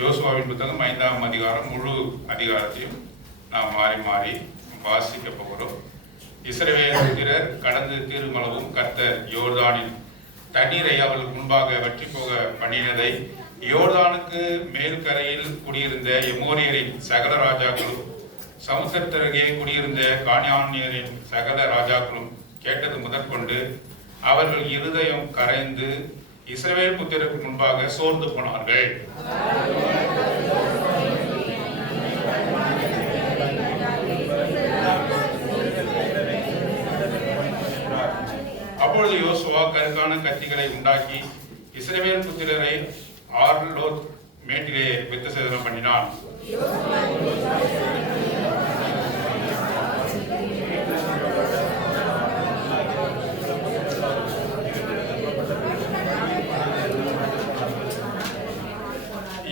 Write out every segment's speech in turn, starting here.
யோசுவாவின் புத்தகம் 5ஆம் அதிகாரம் முழு அதிகாரத்தையும் நாம் மாறி மாறி வாசிக்க போகிறோம். இஸ்ரவேல் புத்திரர் கடந்து தீருமளவும் கர்த்தர் யோர்தானின் தண்ணீரை அவர்களுக்கு முன்பாக வற்றி போக பண்ணினதை யோர்தானுக்கு மேல்கரையில் குடியிருந்த எமோரியரின் சகல ராஜாக்களும் சமுத்திரத்தருகே குடியிருந்த கானானியரின் சகல ராஜாக்களும் கேட்டது முதற்கொண்டு அவர்கள் இருதயம் கரைந்து இஸ்ரவேல் புத்திரருக்கு முன்பாக சோர்ந்து போனார்கள். அப்பொழுது யோசுவா கருக்கான கத்திகளை உண்டாக்கி இஸ்ரவேல் புத்திரரை ஆர்லோத் மேட்டிலே விருத்தசேதனம் பண்ணினான்.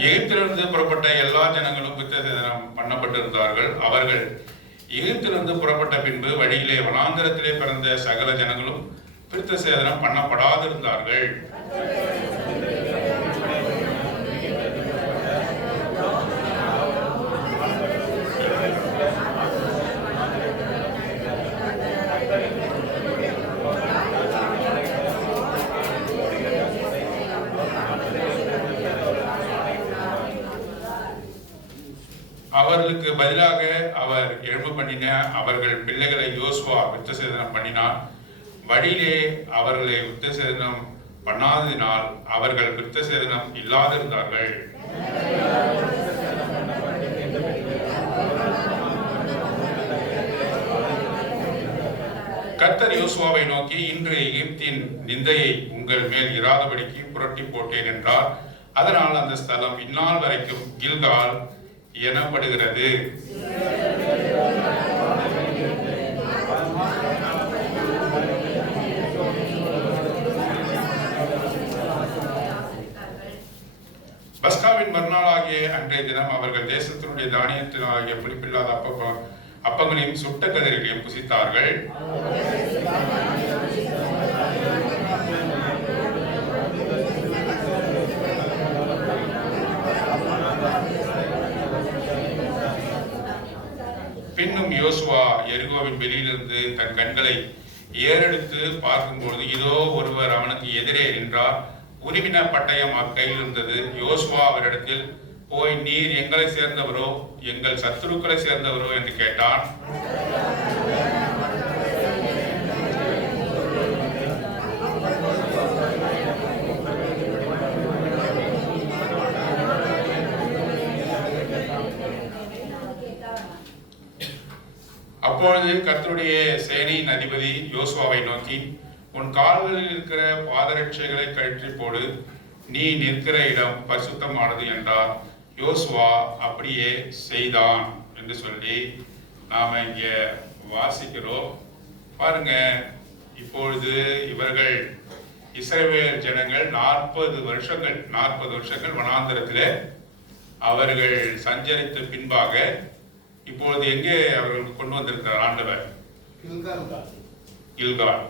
எகிப்திலிருந்து புறப்பட்ட எல்லா ஜனங்களும் விருத்தசேதனம் பண்ணப்பட்டிருந்தார்கள். அவர்கள் எகிப்திலிருந்து புறப்பட்ட பின்பு வழியிலே வனாந்தரத்திலே பிறந்த சகல ஜனங்களும் விருத்தசேதனம் பண்ணப்படாதிருந்தார்கள். அவர்களுக்கு பதிலாக அவர் எழும்பு பண்ணின அவர்கள் பிள்ளைகளை யோசுவா விருத்தசேதனம் பண்ணினார். வழியிலே அவர்களை விருத்தசேதனம் பண்ணாததினால் அவர்கள் விருத்தசேதனம் இல்லாதிருந்தார்கள். கர்த்தர் யோசுவாவை நோக்கி, இன்று எகிப்தின் நிந்தையை உங்கள் மேல் இராதபடிக்கு புரட்டி போட்டேன் என்றார். அதனால் அந்த ஸ்தலம் இந்நாள் வரைக்கும் கில்கால் எனப்படுகிறது. பஸ்காவின் மறுநாளாகிய அன்றைய தினம் அவர்கள் தேசத்தினுடைய தானியத்தினாகிய புளிப்பில்லாத அப்பங்களையும் சுட்ட கதிரையும் புசித்தார்கள். பின்னும் யோசுவா எரிகோவின் வெளியிலிருந்து தன் கண்களை ஏறெடுத்து பார்க்கும்பொழுது இதோ ஒருவர் அவனுக்கு எதிரே நின்றார். உருவின பட்டயம் கையில் இருந்தது. யோசுவா அவரிடத்தில் போய், நீர் எங்களை சேர்ந்தவரோ எங்கள் சத்துருக்களை சேர்ந்தவரோ என்று கேட்டான். அப்பொழுது கர்த்தருடைய சேனையின் அதிபதி யோசுவாவை நோக்கி, உன் கால்களில் இருக்கிற பாதரட்சைகளை கழற்றி போடு, நீ நிற்கிற இடம் பரிசுத்தமானது என்றார். யோசுவா அப்படியே செய்தான் என்று சொல்லி நாம இங்க வாசிக்கிறோம். பாருங்க, இப்பொழுது இவர்கள் இஸ்ரவேல் ஜனங்கள் 40 வருஷங்கள் வனாந்தரத்திலே அவர்கள் சஞ்சரித்த பின்பாக இப்பொழுது எங்கே அவர்கள் கொண்டு வந்திருக்கிறார் ஆண்டவர்? Gilgal.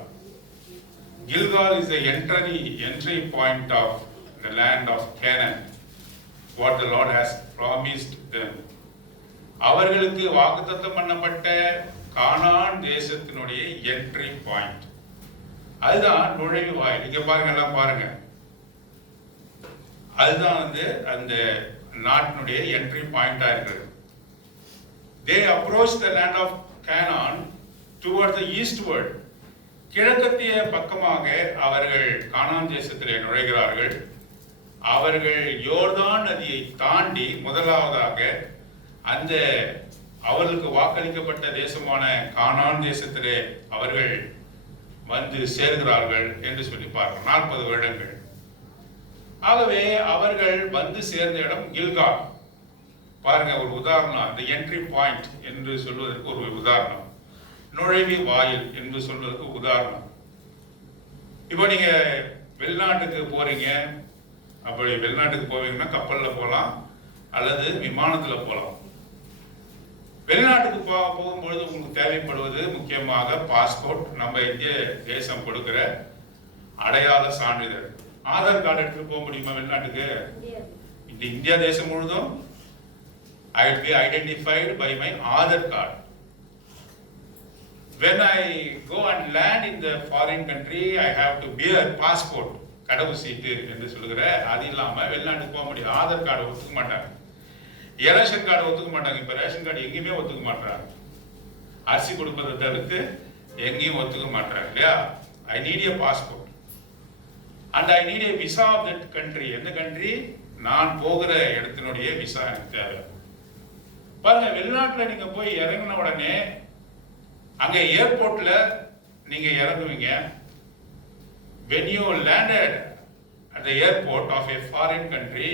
Gilgal is the entry point of the land of Canaan, what the Lord has promised them. அவர்களுக்கு வாக்குத்தத்தம் பண்ணப்பட்ட கானான் தேசத்தினுடைய என்ட்ரி பாயிண்ட், அதுதான் நுழைவு வாயில். இங்க பாருங்க, எல்லாம் பாருங்க, அதுதான் அந்த நாட்டினுடைய என்ட்ரி பாயிண்டா இருக்கிறது. They approached the land of Canaan towards the eastward. கிழக்கத்திய பக்கமாக அவர்கள் கானான் தேசத்திலே நுழைகிறார்கள். அவர்கள் யோர்தான் நதியை தாண்டி முதலாவதாக அந்த அவர்களுக்கு வாக்களிக்கப்பட்ட தேசமான கானான் தேசத்திலே அவர்கள் வந்து சேர்கிறார்கள் என்று சொல்லி பார்க்கிறோம். 40 வருடங்கள். ஆகவே அவர்கள் வந்து சேர்ந்த இடம் கில்கால். பாருங்க, ஒரு உதாரணம், அந்த என்ட்ரி பாயிண்ட் என்று சொல்வதற்கு ஒரு உதாரணம், நுழைவு வாயில் என்று சொல்வதற்கு உதாரணம். இப்போ நீங்க வெளிநாட்டுக்கு போறீங்க, அப்படி வெளிநாட்டுக்கு போவீங்கன்னா கப்பல்ல போகலாம் அல்லது விமானத்துல போகலாம். வெளிநாட்டுக்கு போகும்பொழுது உங்களுக்கு தேவைப்படுவது முக்கியமாக பாஸ்போர்ட், நம்ம இந்திய தேசம் கொடுக்கிற அடையாள சான்றிதழ். ஆதார் கார்டு எடுத்துட்டு போக முடியுமா வெளிநாட்டுக்கு? இந்த இந்தியா தேசம் முழுதும் I will be identified by my Aadhaar card. When I go and land in the foreign country, I have to bear passport. கடவு சீட்டு என்று சொல்லுகிற அது இல்லாம வெளிநாட்டுக்கு போக முடியும். ஆதார் கார்டு ஒத்துக்க மாட்டாங்க, எலெக்ஷன் கார்டு ஒத்துக்க மாட்டாங்க. இப்ப ரேஷன் கார்டு எங்கேயுமே ஒத்துக்க மாட்டாங்க. அரிசி கொடுப்பதை தவிர்த்து எங்கேயும் ஒத்துக்க மாட்டாங்க இல்லையா? I need a passport and I need a visa of that country. எந்த கண்ட்ரி? நான் போகிற இடத்தினுடைய விசா எனக்கு தேவை. பாருங்க, வெளிநாட்டுல நீங்க போய் இறங்கின உடனே அங்க ஏர்போர்ட்ல நீங்க இறங்குவீங்க. when you landed at the airport of a foreign country,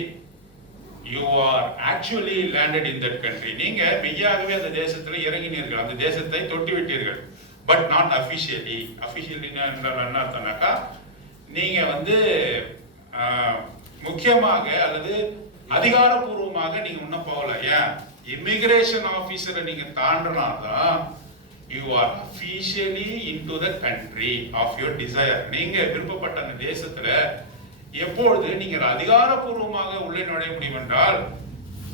you are actually landed in that country. நீங்க மெய்யாகவே அந்த தேசத்துல இறங்கினீர்கள், அந்த தேசத்தை தொட்டு விட்டீர்கள். But not officially. அஃபிஷியலி என்றால் என்ன அர்த்தம்னாக்கா, நீங்க வந்து முக்கியமாக அல்லது அதிகாரப்பூர்வமாக நீங்க முன்ன போகல. ஏன்? இமிகிரேஷன் ஆபீசரை நீங்க தாண்டினாதான் you are officially into the country of your desire. நீங்க விருப்பப்பட்ட அந்த தேசத்துல எப்பொழுது நீங்கள் அதிகாரப்பூர்வமாக உள்ளே நுழைய முடியும் என்றால்,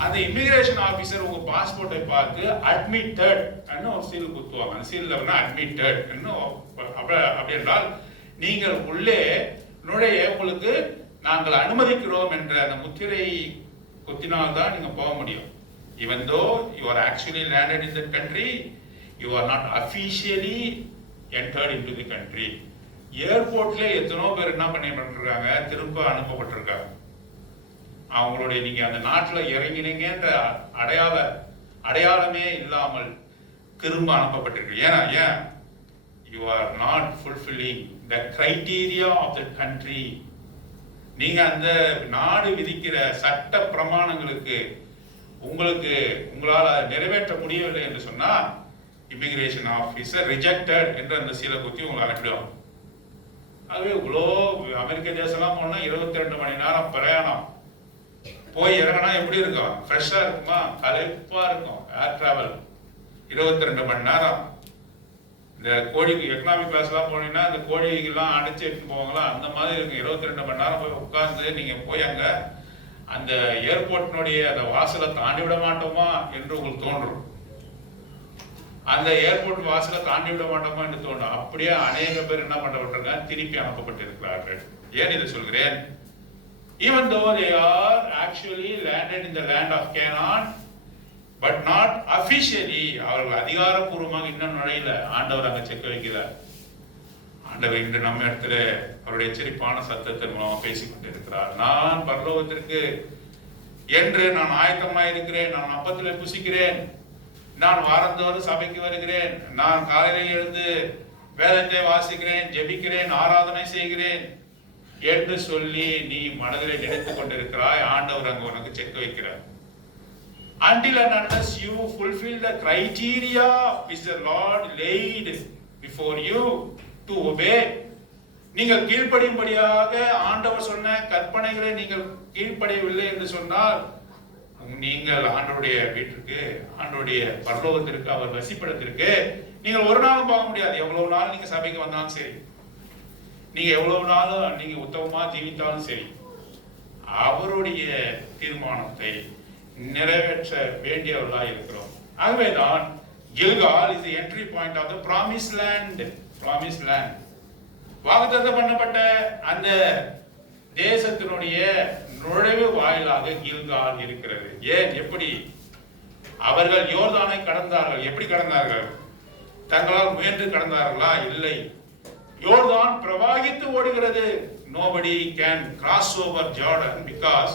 அந்த இமிகிரேஷன் ஆபீசர் உங்க பாஸ்போர்ட்டை பார்த்து அட்மிட்டட் ன்னு ஒரு சீல் குத்துவாங்க. அந்த சீல்ல அட்மிட்டட் அப்படி என்றால் நீங்கள் உள்ளே நுழைய உங்களுக்கு நாங்கள் அனுமதிக்கிறோம் என்ற அந்த முத்திரை குத்தினால்தான் நீங்க போக முடியும். even though you are actually landed in that country, you are not officially entered into the country. ஏர்போர்ட்ல எத்தனோ பேர் என்ன பண்ணிருக்காங்க, திரும்ப அனுப்பப்பட்டிருக்காங்க. அவங்களுடைய நீங்க அந்த நாட்டில் இறங்கினீங்கன்ற அடையாளமே இல்லாமல் திரும்ப அனுப்பப்பட்டிருக்கு. ஏன்? you are not fulfilling the criteria of the country. நீங்க அந்த நாடு விதிக்கிற சட்ட பிரமாணங்களுக்கு உங்களால் நிறைவேற்ற முடியவில்லை என்று சொன்னா, இமிகிரேஷன் ஆபீசர் ரிஜெக்டட் என்று அந்த சீலை குத்தி உங்களை அனுப்பிடுவாங்க. ஆகவே இவ்வளோ அமெரிக்க தேசம்லாம் போனா 22 மணி நேரம் பிரயாணம். போய் இறங்கினா எப்படி இருக்கும்? ஃப்ரெஷ்ஷா இருக்குமா? களைப்பா இருக்கும். ஏர் டிராவல் 22 மணி நேரம். இந்த கோழிக்கு எக்கனாமிக் கிளாஸ்லாம் போனீங்கன்னா இந்த கோழிக்கெல்லாம் அடைச்சி எடுத்து போவாங்களா, அந்த மாதிரி இருக்கும். 22 மணி நேரம் போய் உட்கார்ந்து நீங்க போய் அங்க அந்த ஏர்போர்ட்டினுடைய அந்த வாசலை தாண்டி விட மாட்டோமா என்று உங்களுக்கு தோன்றும். அந்த ஏர்போர்ட் வாசலை தாண்டி விட மாட்டோமா என்று தோன்றும். அப்படியே அநேக பேர் என்ன பண்ணப்பட்டிருக்காங்க, திருப்பி அனுப்பப்பட்டிருக்கிறார்கள். ஏன் இதை சொல்கிறேன்? even though they are actually landed in the land of Canaan, but not officially, அவர்கள் அதிகாரப்பூர்வமாக இன்னும் நுழையல. ஆண்டவர் அங்க செக்க வைக்கல. ஆண்டவர் இன்று நம்ம இடத்துல அவருடைய எச்சரிப்பான சத்தத்தின் மூலமாக பேசிக் கொண்டிருக்கிறார். நான் பரலோகத்திற்கு என்று நான் ஆயத்தமாக இருக்கிறேன். நான் அப்பத்திலே புசிக்கிறேன். நான் வாரந்தோறும் சபைக்கு வருகிறேன். நான் காலையில் எழுந்து வேதத்தை வாசிக்கிறேன், ஜெபிக்கிறேன், ஆராதனை செய்கிறேன் என்று சொல்லி நீ மனதிலே நினைத்துக் கொண்டிருக்கிறாய். ஆண்டவர் அங்கு உனக்கு செக் வைக்கிறார். Until and unless you fulfill the criteria which the Lord laid before you to obey, நீங்கள் கீழ்ப்படியும்படியாக ஆண்டவர் சொன்ன கற்பனைகளை நீங்கள் கீழ்ப்படியவில்லை என்று சொன்னால், நீங்கள் ஆண்டவருடைய வீட்டிற்கு, ஆண்டவருடைய பரலோகத்திற்கு, அவர் வசிப்பிடத்திற்கு நீங்கள் ஒரு நாளும் போக முடியாது. எவ்வளவு நாள் நீங்க சபைக்கு வந்தாலும் சரி, நீங்க எவ்வளவு நாளும் நீங்க உத்தமமா ஜீவித்தாலும் சரி, அவருடைய தீர்மானத்தை நிறைவேற்ற வேண்டியவர்களாக இருக்கிறோம். ஆகவேதான் Gilgal is the entry point of the promised land. promised land, வாக்குத்தத்தம் பண்ணப்பட்ட அந்த தேசத்தினுடைய நுழைவு வாயிலாக கில்கால் இருக்கிறது. ஏன்? எப்படி? அவர்கள் யோர்தானை கடந்தார்கள். எப்படி கடந்தார்கள்? தங்களால் முயன்று கடந்தார்களா? இல்லை. யோர்தான் பிரவாகித்து ஓடுகிறது. nobody can cross over Jordan because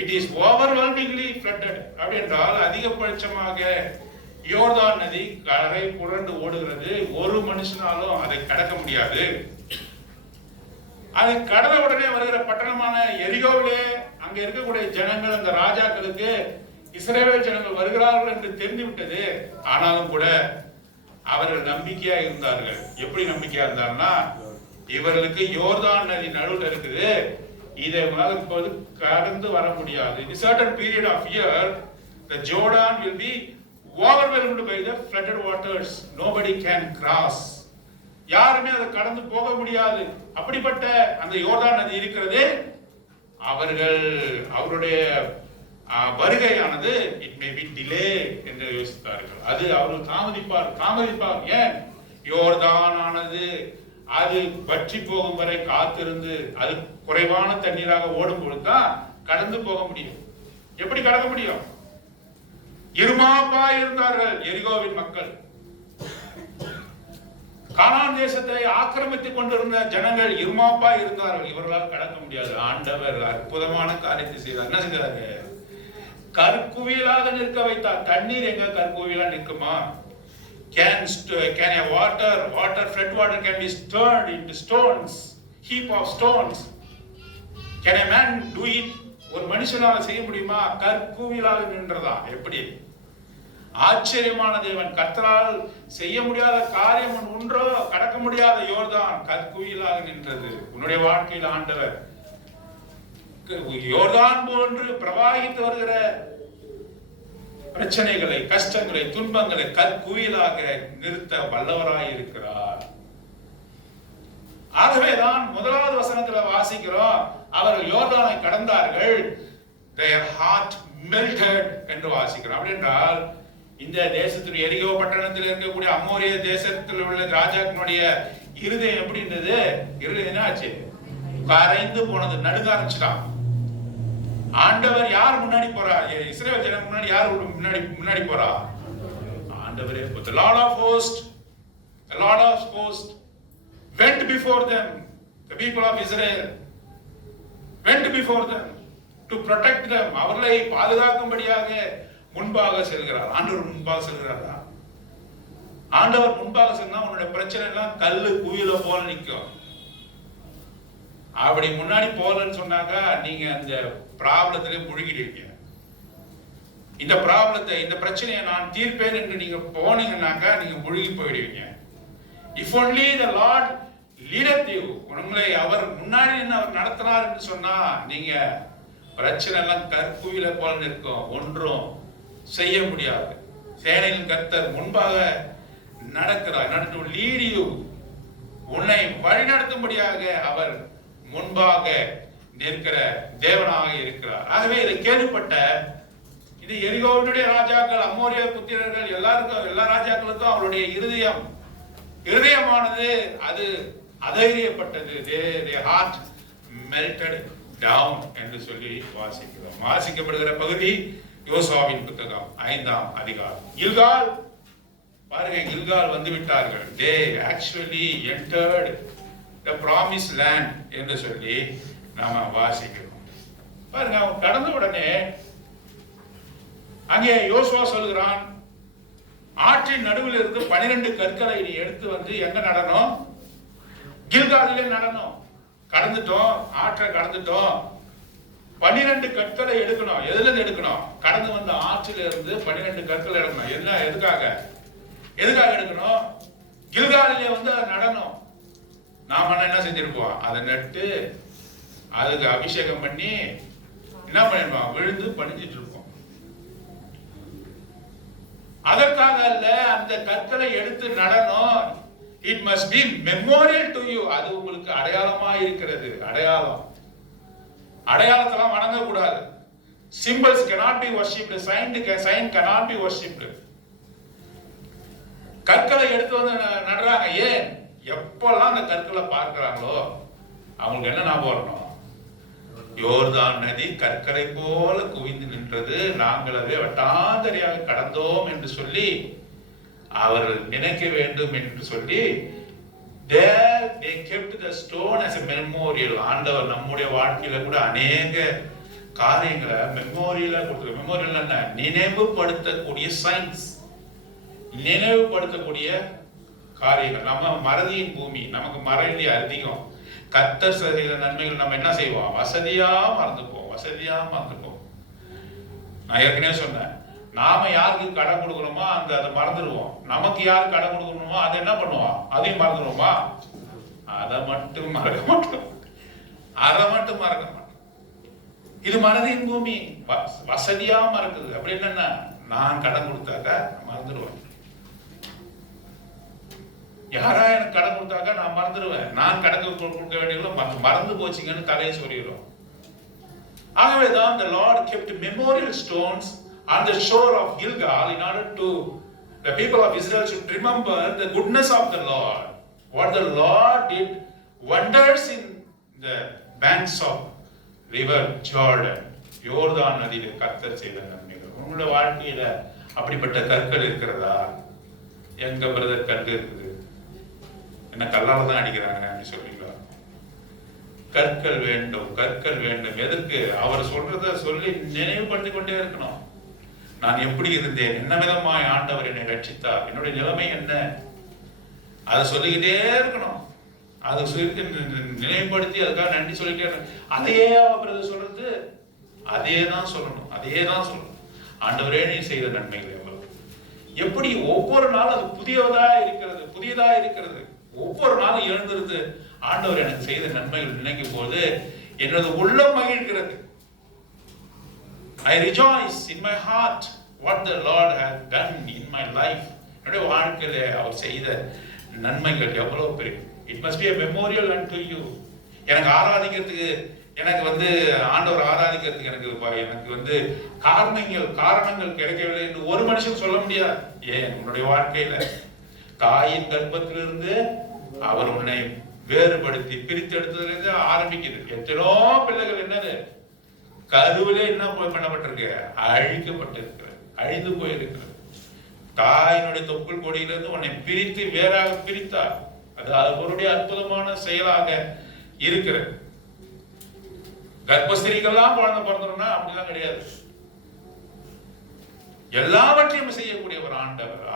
it is overwhelmingly flooded. அப்படி என்றால் அதிகபட்சமாக யோர்தான் நதி கரை புரண்டு ஓடுகிறது. ஒரு மனுஷனாலும் அதை கடக்க முடியாது. அதை கடந்த உடனே வருகிற பட்டணமான எரிகோவிலே அங்க இருக்கக்கூடிய ஜனங்கள், அந்த ராஜாக்களுக்கு இஸ்ரவேல் ஜனங்கள் வருகிறார்கள் என்று தெரிந்துவிட்டது. ஆனாலும் கூட அவர்கள் நம்பிக்கையா இருந்தார்கள். எப்படி நம்பிக்கையா இருந்தாங்கன்னா, இவர்களுக்கு யோர்தான் நதி நடுவில் இருக்குது, இதை இப்போது கடந்து வர முடியாது. In a certain period of year, the Jordan will be overwhelmed by the flooded waters. Nobody can cross. யாருமே அதை கடந்து போக முடியாது. அப்படிப்பட்ட அந்த யோர்தான் நதி இருக்கிறது. அவருடைய வருகையானது இட் மே பி டிலே என்று யோசித்தார்கள். அது அவர்கள் தாமதிப்பார். ஏன்? யோர்தானானது அது வற்றி போகும் வரை காத்திருந்து அது குறைவான தண்ணீராக ஓடும் பொழுதுதான் கடந்து போக முடியும். எப்படி கடக்க முடியும்? இருமாப்பா இருந்தார்கள் எரிகோவின் மக்கள். கானான் தேசத்தை ஆக்கிரமித்துக் கொண்டிருந்த ஜனங்கள் இருமாப்பா இருந்தார்கள். இவர்களால் கடக்க முடியாது. ஆண்டவர் அற்புதமான காரியத்தை செய்தார். என்ன செய்தாரு? கற்குவியலாக நிற்க வைத்தார். தண்ணீர் எங்க கற்குவியலா நிற்குமா? Can a flood water can be turned into stones, heap of stones. Can a man do it? ஒரு மனுஷனால செய்ய முடியுமா? கற்குவியலாக நின்றதா? எப்படி? ஆச்சரியமான தேவன். கர்த்தரால் செய்ய முடியாத காரியம் ஒன்றோ, கடக்க முடியாத யோர்தான் கற்குவியலாக நின்றது. உன்னுடைய வாழ்க்கையில் ஆண்டவர் யோர்தான் போன்று பிரவாகித்து வருகிற பிரச்சனைகளை, கஷ்டங்களை, துன்பங்களை கற்குவியலாக நிறுத்த வல்லவராய் இருக்கிறார். ஆகவேதான் முதலாவது வசனத்தில் வாசிக்கிறோம், அவர்கள் யோர்தானை கடந்தார்கள், their heart melted என்று வாசிக்கிறோம். அப்படி என்றால் இந்த தேசத்தில் எரிகோ பட்டணத்தில் இருக்கக்கூடிய அமோரிய தேசத்தில் உள்ள ராஜாக்களுடைய இருதயம் எப்படி இருந்தது? இருதயம் என்ன ஆச்சு? கரைந்து போனது, நடுங்க ஆரம்பிச்சுட்டான். ஆண்டவர் யார் முன்னாடி போறா? இஸ்ரவேல் ஜனங்க முன்னாடி யார் முன்னாடி போறா? ஆண்டவரே. The Lord of hosts went before them. The people of Israel went before them to protect them. அவர்களை பாதுகாக்கும்படியாக முன்பாக செல்கிறார். ஆண்டவர் முன்பாக செல்கிறாரா? ஆண்டவர் முன்பாக சென்னா உன்னுடைய பிரச்சனை எல்லாம் கல்லு குயில போல நிற்கும். அப்படி முன்னாடி போலன்னு சொன்னாக்கா நீங்க அந்த ப்ராப்ளத்திலே முழுகிடுவீங்க. இந்த ப்ராப்ளத்தை, இந்த பிரச்சனையை நான் தீர்ப்பேன் என்று நீங்க போனீங்கன்னாக்கா நீங்க முழுகி போயிடுவீங்க. If only the Lord leadeth you, உங்களை அவர் முன்னாடி அவர் நடத்தினார் என்று சொன்னா நீங்க பிரச்சனை எல்லாம் கற்குவில போல நிற்கும், ஒன்றும் செய்ய முடியாது. சேனையின் கர்த்தர் முன்பாக நடக்கிறார். நடந்து lead you, உன்னை வழிநடத்தும்படியாக அவர் முன்பாக நிற்கிற தேவனாக இருக்கிறார். ஆகவே இதை கேள்விப்பட்ட இது எரிகோவினுடைய ராஜாக்கள், அமோரிய புத்திரர்கள், எல்லா ராஜாக்களுக்கும் அவருடைய இருதயமானது அது அதைரியப்பட்டது. their heart melted down என்று சொல்லி வாசிக்கிறோம். வாசிக்கப்படுகிற பகுதி யோசுவாவின் புத்தகம் 5ஆம் அதிகாரம். கில்கால் பாருங்க, கில்கால் வந்து விட்டார்கள். they actually entered the promised land என்று சொல்லி நாம வாசிக்கிறோம். பாருங்க, அவன் கடந்த உடனே அங்கே யோசுவா சொல்கிறான், ஆற்றின் நடுவில் இருந்து 12 கற்களை நீ எடுத்து வந்து எங்க நடணும்? கில்காலிலே நடணும். கடந்துட்டோம், ஆற்றை கடந்துட்டோம், 12 கற்களை எடுக்கணும். எதுல இருந்து எடுக்கணும்? கடந்து வந்த ஆற்றில இருந்து 12 கற்களை எடுக்கணும். என்ன, எதுக்காக எடுக்கணும்? கில்காலிலே வந்து நடணும். நாம என்ன செஞ்சிருப்போம்? அதை நட்டு அதுக்கு அபிஷேகம் பண்ணி என்ன பண்ணிருப்போம்? விழுந்து பணிஞ்சிட்டு இருப்போம். அதற்காக அல்ல, அந்த கற்களை எடுத்து நடணும். It must be memorial to you. அது உங்களுக்கு அடையாளமா இருக்கிறது. அடையாளத்தெல்லாம் வணங்க கூடாது. Symbols cannot be worshipped. Sign cannot be worshipped. கற்களை எடுத்து வந்து நடுறாங்க. ஏன்? எப்பெல்லாம் அந்த கற்களை பார்க்கிறாங்களோ அவங்களுக்கு என்ன ஞாபகம் வரணும்? யோர்தான் நதி கற்களை போல குவிந்து நின்றது, நாங்கள் அதை வட்டாந்தரையாக கடந்தோம் என்று சொல்லி அவர்கள் நினைக்க வேண்டும் என்று சொல்லி they kept the stone as a memorial. ஆண்டவர் நம்முடைய வாழ்க்கையில கூட அநேக காரியங்களை மெமோரியலா கொடுத்துருக்க. மெமோரியல் என்ன? நினைவுபடுத்தக்கூடிய சயின்ஸ், நினைவுபடுத்தக்கூடிய காரியங்கள். நம்ம மறதியின் பூமி, நமக்கு மறதி அதிகம். கர்த்தர் செய்த நன்மைகள் நம்ம என்ன செய்வோம்? வசதியா மறந்துப்போம். நான் ஏற்கனவே சொன்னேன், நாம யாருக்கு கடன் கொடுக்கணுமோ அதை மறந்துடுவோம். நமக்கு யாருக்கு கடன் கொடுக்கணுமோ அதை என்ன பண்ணுவோம்? அதையும் மறந்துடுவோமா? அதை மட்டும் மறக்க மாட்டோம். இது மறதியின் பூமி, வசதியா மறக்குது. அப்படி என்னன்னா, நான் கடன் கொடுத்தாக்க மறந்துடுவேன். யாரா எனக்கு கடன் கொடுத்தாக்கா நான் மறந்துடுவேன். நான் கடன் கொடுக்க வேண்டியவங்களும் மறந்து போச்சுங்கன்னு தலையை சொல்லிடுவோம். ஆகவேதான் the Lord kept memorial stones on the shore of Gilgal in order to the people of Israel should remember the goodness of the Lord. What the Lord did wonders in the banks of river Jordan. யோர்தான் நதியில கர்த்தர் செய்த நன்மைகள். உங்களோட வாழ்க்கையில அப்படிப்பட்ட கற்கள் இருக்கிறதா? எங்க பிரதர் கற்கள் இருக்குது? என்ன கல்லால தான் அடிக்கிறாங்க அப்படி சொல்றீங்களா? கற்கள் வேண்டும், கற்கள் வேண்டும். எதற்கு? அவர் சொல்றத சொல்லி நினைவுபடுத்திக் கொண்டே இருக்கணும். நான் எப்படி இருந்தேன், என்ன விதமாய் ஆண்டவர் என்னை ரட்சித்தார், என்னுடைய நிலைமை என்ன, அதை சொல்லிக்கிட்டே இருக்கணும். அதை சொல்லி நினைவுபடுத்தி அதுக்காக நன்றி சொல்லிட்டே இருக்கணும். அதையே அவர் சொல்றது, அதே தான் சொல்லணும், அதே தான் சொல்லணும். ஆண்டவரே நீ செய்த நன்மைகள் எவ்வளவு, எப்படி ஒவ்வொரு நாளும் அது புதியதா இருக்கிறது, புதியதா இருக்கிறது. ஒவ்வொரு நாளும் எழுந்திருந்து ஆண்டவர் எனக்கு செய்த நன்மைகள் நினைக்கும் போது எனது உள்ளம் மகிழ்கிறது. I rejoice in my heart what the Lord has done in my life. என்னுடைய வாழ்க்கையில அவர் செய்த நன்மைகள் எவ்வளவு பெரிய. It must be a memorial unto you. எனக்கு ஆராதிக்கிறதுக்கு, எனக்கு ஆண்டவர் ஆராதிக்கிறதுக்கு எனக்கு காரணங்கள் கிடைக்கவில்லை என்று ஒரு மனுஷன் சொல்ல முடியாது. ஏன்? உன்னுடைய வாழ்க்கையில தாயின் கர்ப்பத்திலிருந்து அவர் உன்னை வேறுபடுத்தி பிரித்தெடுத்ததிலிருந்து ஆரம்பிக்குது. எத்தனோ பிள்ளைகள் என்னது கருவிலே என்ன பண்ணப்பட்டிருக்கு? அழிக்கப்பட்டிருக்கிறது, அழிந்து போயிருக்கிறது. தாயினுடைய தொப்புள் கொடியிலிருந்து உன்னை பிரித்து வேறாக பிரித்தார். அது அவருடைய அற்புதமான செயலாக இருக்கிறது. கர்ப்பஸ்திரிக்கெல்லாம் குழந்தை பிறந்தோம்னா அப்படிலாம் கிடையாது. எல்லாவற்றையும் செய்யக்கூடிய ஒரு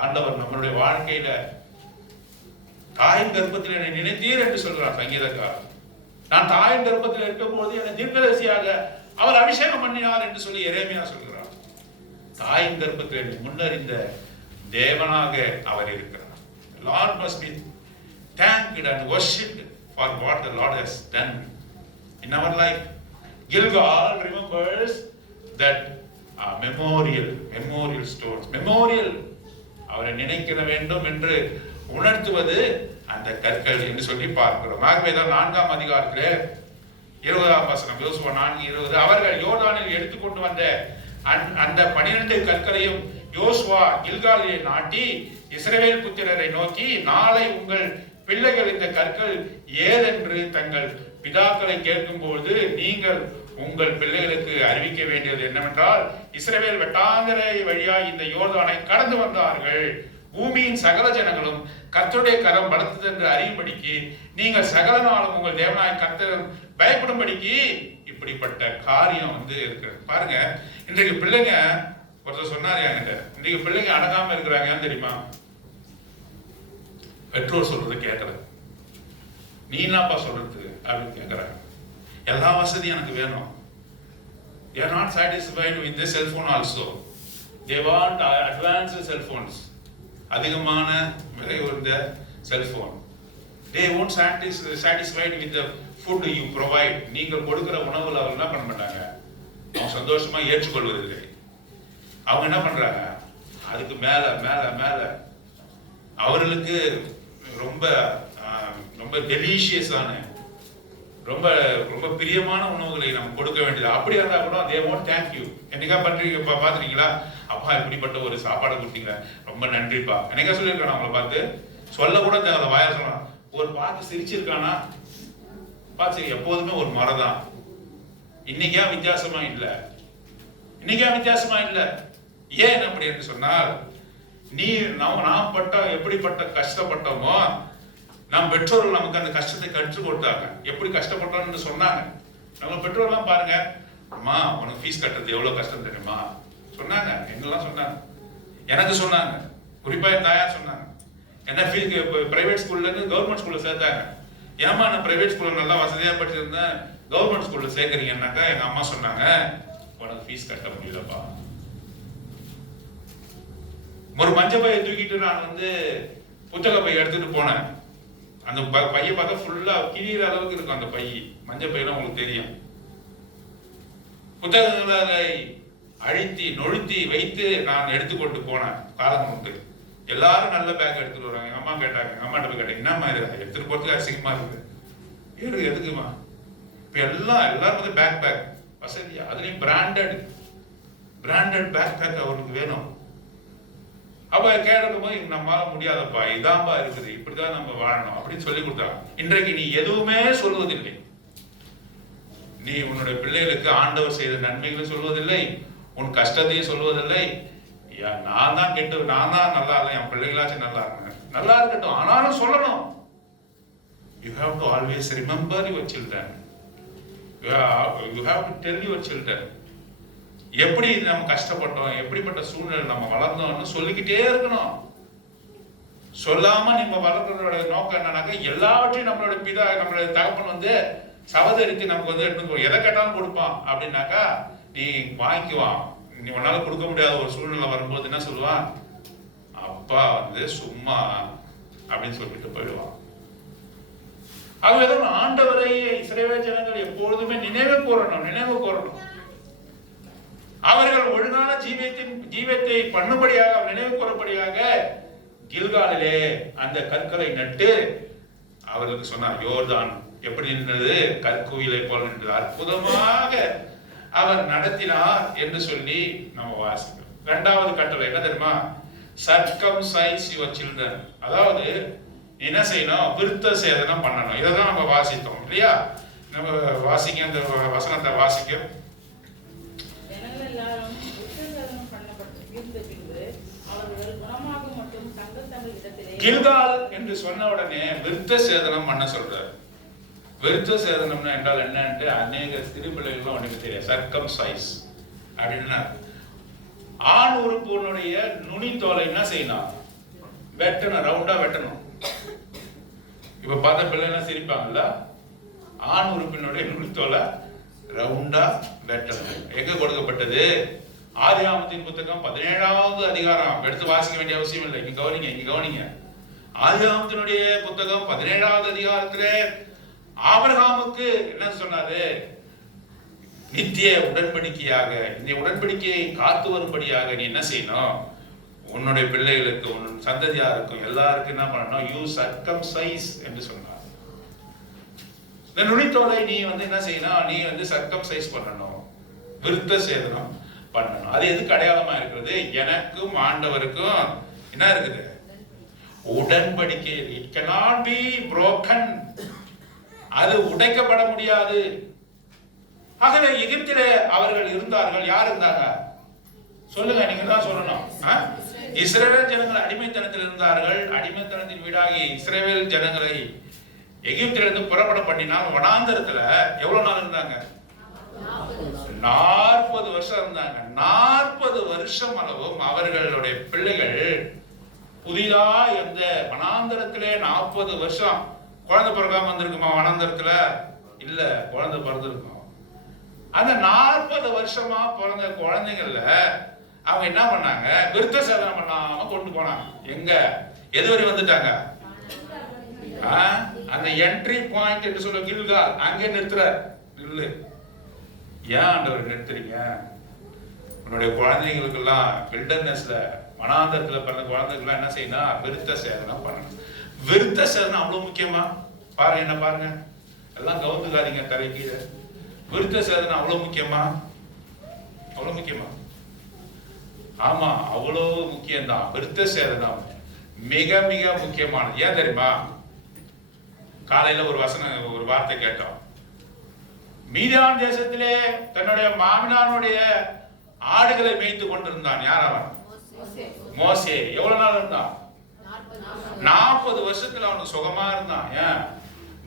ஆண்டவர் நம்மளுடைய வாழ்க்கையில தாயின் கர்ப்பத்தில் என்னை நினைத்தீர் என்று சொல்கிறார் சங்கீதக்காரர். நான் தாயின் கர்ப்பத்தில் இருக்கும் போது என்னை தீர்க்கதரிசியாக அவர் அபிஷேகம் பண்ணினார் என்று சொல்லி எரேமியா சொல்கிறார். தாயின் கர்ப்பத்தில் முன்னறிந்த தேவனாக அவர் இருக்கிறார். Lord must be thanked and worshipped for what the Lord has done in our life. Gilgal remembers that memorial stones. Memorial அவரை நினைக்க வேண்டும் என்று உணர்த்துவது அந்த கற்கள் என்று சொல்லி பார்க்கிறோம். ஆகவேதான் 4ஆம் அதிகாரத்திலே 20ஆம் வசனம், யோசுவா 4:20, அவர்கள் யோர்தானில் எடுத்துக்கொண்டு வந்த அந்த 12 கற்களையும் யோசுவா கில்காலிலே நாட்டி இஸ்ரவேல் புத்திரரை நோக்கி, நாளை உங்கள் பிள்ளைகள் இந்த கற்கள் ஏதென்று தங்கள் பிதாக்களை கேட்கும்போது நீங்கள் உங்கள் பிள்ளைகளுக்கு அறிவிக்க வேண்டியது என்னவென்றால், இஸ்ரவேல் வெட்டாந்தரை வழியாய் இந்த யோர்தானை கடந்து வந்தார்கள். பூமியின் சகல ஜனங்களும் கர்த்தருடைய கரம் பலத்தது என்று அறியும்படிக்கு நீங்கள் சகல நாளும் உங்கள் தேவனாய் கர்த்தர் பயப்படும்படிக்கு இப்படிப்பட்ட காரியம் இருக்கிறது. பாருங்க, இன்றைக்கு பிள்ளைங்க ஒருத்தர் சொன்னாரு என்கிட்ட, இன்றைக்கு பிள்ளைங்க அடங்காம இருக்கிறாங்க தெரியுமா? பெற்றோர் சொல்றது கேட்கல, நீ என்னப்பா சொல்றது அப்படின்னு கேட்கிறாங்க. எல்லா வசதியும் எனக்கு வேணும். They are not satisfied with the cell phone also. They want advanced cell phones. அதிகமான விலை உயர்ந்த cellphone. They won't satisfied with the food you provide. நீங்கள் கொடுக்கிற உணவுல அவங்க என்ன பண்ண மாட்டாங்க, அவங்க சந்தோஷமா ஏற்றுக்கொள்வதில்லை. அவங்க என்ன பண்றாங்க, அதுக்கு மேல மேல மேல அவர்களுக்கு ரொம்ப ரொம்ப டெலிஷியஸான ரொம்ப ரொம்ப பிரியமான உணவுகளை நம்ம கொடுக்க வேண்டியது. அப்படி இருந்தா கூட they won't thank you. என்னைக்கா பண்றீங்க பாத்துறீங்களா, அப்பா இப்படிப்பட்ட ஒரு சாப்பாடு கொடுத்தீங்க ரொம்ப நன்றிப்பா. என்னைக்கா சொல்லியிருக்கானா அவங்கள பார்த்து? சொல்ல கூட தேவை, வாயா சொல்லலாம். ஒரு பார்த்து சிரிச்சிருக்கானா? பார்த்து எப்போதுமே ஒரு முறை தான். இன்னைக்கா வித்தியாசமா இல்ல, இன்னைக்கா வித்தியாசமா இல்ல. ஏன் அப்படி என்று சொன்னால், நாம் பட்ட எப்படிப்பட்ட கஷ்டப்பட்டோமோ நம் பெற்றோர்கள் நமக்கு அந்த கஷ்டத்தை கற்றுக் கொடுத்தாங்க. எப்படி கஷ்டப்பட்டோம்னு சொன்னாங்க. நம்ம பெற்றோர்லாம் பாருங்க, அம்மா உனக்கு ஃபீஸ் கட்டுறது எவ்வளவு கஷ்டம் தெரியுமா சொன்னாங்க. எங்கெல்லாம் சொன்னாங்க, எனக்கு சொன்னாங்க, குறிப்பா என் தாயார் சொன்னாங்க. என்ன ஃபீஸ் பிரைவேட் ஸ்கூல்ல இருந்து கவர்மெண்ட் ஸ்கூல்ல சேர்த்தாங்க. ஏமா நான் பிரைவேட் ஸ்கூல்ல நல்லா வசதியா படிச்சிருந்தேன், கவர்மெண்ட் ஸ்கூல்ல சேர்க்கறீங்கன்னாக்கா எங்க அம்மா சொன்னாங்க, உனக்கு ஃபீஸ் கட்ட முடியலப்பா. ஒரு மஞ்சள் பையை தூக்கிட்டு நான் புத்தக பையை எடுத்துட்டு போனேன். அந்த பையை பார்த்தா ஃபுல்லா கிழிகிற அளவுக்கு இருக்கும் அந்த பை. மஞ்சள் பையெல்லாம் உங்களுக்கு தெரியும். புத்தகங்களை அழித்தி நொழுத்தி வைத்து நான் எடுத்துக்கொண்டு போனேன். காலம் உண்டு, எல்லாரும் நல்ல பேக் எடுத்துட்டு வராங்க. எங்க அம்மா கேட்டாங்க, எங்க அம்மாட்ட போய் கேட்டேன், என்னம்மா இது எடுத்துட்டு போறதுக்கு அசிங்கமா இருக்கு, எதுக்குமா? இப்ப எல்லாரும் பேக் வசதியா, அதுலயும் பிராண்டட் பேக் பேக் அவருக்கு வேணும். அப்ப கேட்கும் போது நம்மளால முடியாதப்பா, இதான்பா இருக்குது, இப்படிதான் நம்ம வாழணும் அப்படின்னு சொல்லி கொடுத்தாங்க. இன்றைக்கு நீ எதுவுமே சொல்வதில்லை. நீ உன்னுடைய பிள்ளைகளுக்கு ஆண்டவர் செய்த நன்மைகளை சொல்வதில்லை, உன் கஷ்டத்தையும் சொல்வதில்லை. நான் தான் கெட்டு, நான் தான் நல்லா இல்லை, என் பிள்ளைகளாச்சும் நல்லா இருக்காங்க, நல்லா இருக்கட்டும், ஆனாலும் சொல்லணும். You have to always remember your children. You have to tell your children. எப்படி நம்ம கஷ்டப்பட்டோம், எப்படிப்பட்ட சூழ்நிலை நம்ம வளர்ந்தோம்னு சொல்லிக்கிட்டே இருக்கணும். சொல்லாம நம்ம வளர்க்கறதோட நோக்கம் என்னன்னாக்கா, எல்லாவற்றையும் நம்மளோட பிதா, நம்மளோட தகப்பன் வந்து சகோதரிக்கு நமக்கு வந்து எடுத்து எதை கேட்டாலும் கொடுப்பான் அப்படின்னாக்கா, நீ வாங்கிக்குவான். நீ உன்னால கொடுக்க முடியாத ஒரு சூழ்நிலை வரும்போது என்ன சொல்லுவான், அப்பா வந்து சும்மா அப்படின்னு சொல்லிட்டு போயிடுவான். ஆகவேதான் ஆண்டவரை இஸ்ரவேல் ஜனங்கள் எப்பொழுதுமே நினைவு கூறணும். அவர்கள் ஒழுங்கான ஜீவத்தை பண்ணும்படியாக, நினைவு கூறபடியாக கில்காலிலே அந்த கற்களை நட்டு அவர்களுக்கு சொன்னார். யோர்தான் எப்படி நின்றது, கற்குவிலை போல நின்றது, அற்புதமாக அவர் நடத்தினார் என்று சொல்லி நம்ம வாசிக்கிறோம். இரண்டாவது கட்டளை என்ன தெரியுமா, சர்க்கம்சைஸ் யுவர் சில்ட்ரன். அதாவது என்ன செய்யணும், விருத்த சேதனம் பண்ணணும். இதைதான் நம்ம வாசித்தோம் இல்லையா? நம்ம வாசிக்க, அந்த வசனத்தை வாசிக்க. கில்கால் என்று சொன்ன உடனே விருத்த சேதனம் பண்ண சொல்றார். விருத்த சேதனம்னா என்றால் என்னன்ட்டு அநேக திருப்பிள்ளைகளும் உனக்கு தெரியும். சர்க்கம்சைஸ் அப்படின்னா ஆண் உறுப்பினுடைய நுனித்தோலை என்ன செய்யணும், வெட்டணும், ரவுண்டா வெட்டணும். இப்ப பார்த்த பிள்ளைலாம் சிரிப்பாங்கல்ல, ஆண் உறுப்பினுடைய நுனித்தோலை ரவுண்டா வெட்டணும். எங்க கொடுக்கப்பட்டது? ஆதியாகமத்தின் புத்தகம் 17வது அதிகாரம். எடுத்து வாசிக்க வேண்டிய அவசியம் இல்லை, இங்க கவனிங்க. ஆதியாகமத்தினுடைய புத்தகம் 17வது அதிகாரத்திலே ஆபிரகாமுக்கு என்ன சொன்னாரு, நித்திய உடன்படிக்கையாக, இந்த உடன்படிக்கையை காத்து வரும்படியாக நீ என்ன செய்யணும், உன்னுடைய பிள்ளைகளுக்கு, உன் சந்ததியாருக்கும் எல்லாருக்கும் என்ன பண்ணணும், யூ சர்க்கம்சைஸ் என்று சொன்னார். இந்த நுனித்தோலை நீ வந்து என்ன செய்யணும், நீ வந்து சர்க்கம்சைஸ் பண்ணணும், விருத்த சேதனம் பண்ணணும். அது எதுக்கு அடையாளமா இருக்கிறது? எனக்கும் ஆண்டவருக்கும் என்ன இருக்குது, உடன்படிக்கை. It cannot be broken. அது உடைக்கப்பட முடியாது. ஆகவே எகிப்திலே அவர்கள் இருந்தார்கள். யார் இருந்தாங்க சொல்லுங்க, நீங்க தான் சொல்லணும். இஸ்ரவேல் ஜனங்கள் அடிமைத்தனத்தில் இருந்தார்கள். அடிமைத்தனத்தின் வீடாகி இஸ்ரவேல் ஜனங்களை எகிப்திலிருந்து புறப்பட பண்ணினால் வனாந்தரத்துல எவ்வளவு நாள் இருந்தாங்க? 40 வருஷம் இருந்தாங்க. 40 வருஷம் அளவும் அவர்களுடைய பிள்ளைகள் புதிதா எந்த வனாந்தரத்திலே 40 வருஷம் குழந்தை பிறக்காம வந்திருக்குமா? வனாந்தரத்துல இல்ல, குழந்தை பிறந்திருக்கும். அந்த 40 வருஷமா பிறந்த குழந்தைங்கள்ல அவங்க என்ன பண்ணாங்க, விருத்த சேதனம் பண்ணாம கொண்டு போனாங்க. எங்க எதுவரை வந்துட்டாங்க? அந்த என்ட்ரி பாயிண்ட் என்று சொல்ல கில்கால், அங்கே நிறுத்துற. இல்ல, ஏன் ஆண்டவர் நிறுத்துறீங்க? உன்னுடைய குழந்தைங்களுக்கெல்லாம் வில்டர்னஸ்ல, வனாந்தரத்துல பிறந்த குழந்தைகள்லாம் என்ன செய்யணும், விருத்த சேதனம் பண்ணணும். விருத்த சேதனம் அவ்வளவு முக்கியமா? பாருங்க, என்ன பாருங்க, எல்லாம் கவுந்துக்காதீங்க தலைக்கீழ. விருத்த சேதனம் அவ்வளவு முக்கியமா? அவ்வளவு முக்கியமா? ஆமா, அவ்வளவு முக்கியம்தான். விருத்த சேதனம் மிக மிக முக்கியமானது. ஏன் தெரியுமா? காலையில ஒரு வார்த்தை கேட்டோம். மீதியான் தேசத்திலே தன்னுடைய மாமனாருடைய ஆடுகளை மேய்த்து கொண்டிருந்தான். யார் அவன்? மோசே. எவ்வளவு நாள் இருந்தான்? 40 வருஷத்துல அவனுக்கு சுகமா இருந்தான். ஏன்?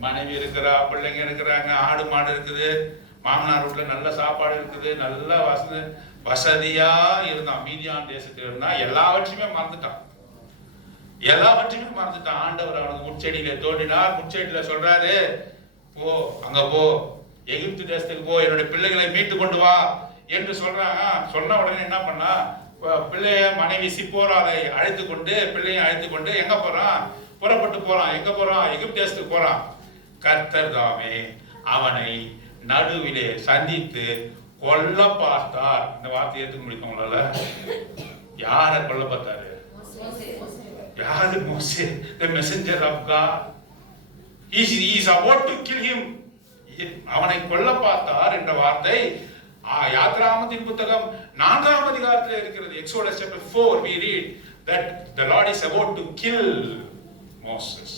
மனைவி இருக்கிறா, பிள்ளைங்க இருக்கிறாங்க, ஆடு மாடு இருக்குது, மாமனார் வீட்டுல நல்ல சாப்பாடு இருக்குது, நல்ல வசதியா இருந்தான். மீதியான் தேசத்துல இருந்தா எல்லாவற்றையுமே மறந்துட்டான். ஆண்டவர் அவனுக்கு முச்செடியில தோண்டினார். முச்செடியில சொல்றாரு, போ, அங்க போ, எகிப்து தேசத்துக்கு போ, என்னுடைய பிள்ளைகளை மீட்டு கொண்டு வா என்று சொல்றாங்க. சொன்ன உடனே என்ன பண்ணா, பிள்ளைய மனைவி சிப்போராலை அழைத்து கொண்டு, பிள்ளையை அழைத்து கொண்டு எங்க போறான்? புறப்பட்டு போறான். எங்க போறான்? எகிப்து தேசத்துக்கு போறான். கர்த்தர் தாமே அவனை நடுவிலே சந்தித்து கொல்ல பார்த்தார். இந்த வார்த்தையை ஏற்றுக்க முடியும் உங்களால? யார கொல்ல பார்த்தாரு? யாரு? மோசே, the messenger of God. He is about to kill him. அவனை கொல்ல பார்த்தார் என்ற வார்த்தை யாத்ராகமத்தின் புத்தகம் 4ஆம் அதிகாரத்தில் இருக்கிறது. Exodus chapter 4 we read that the Lord is about to kill Moses.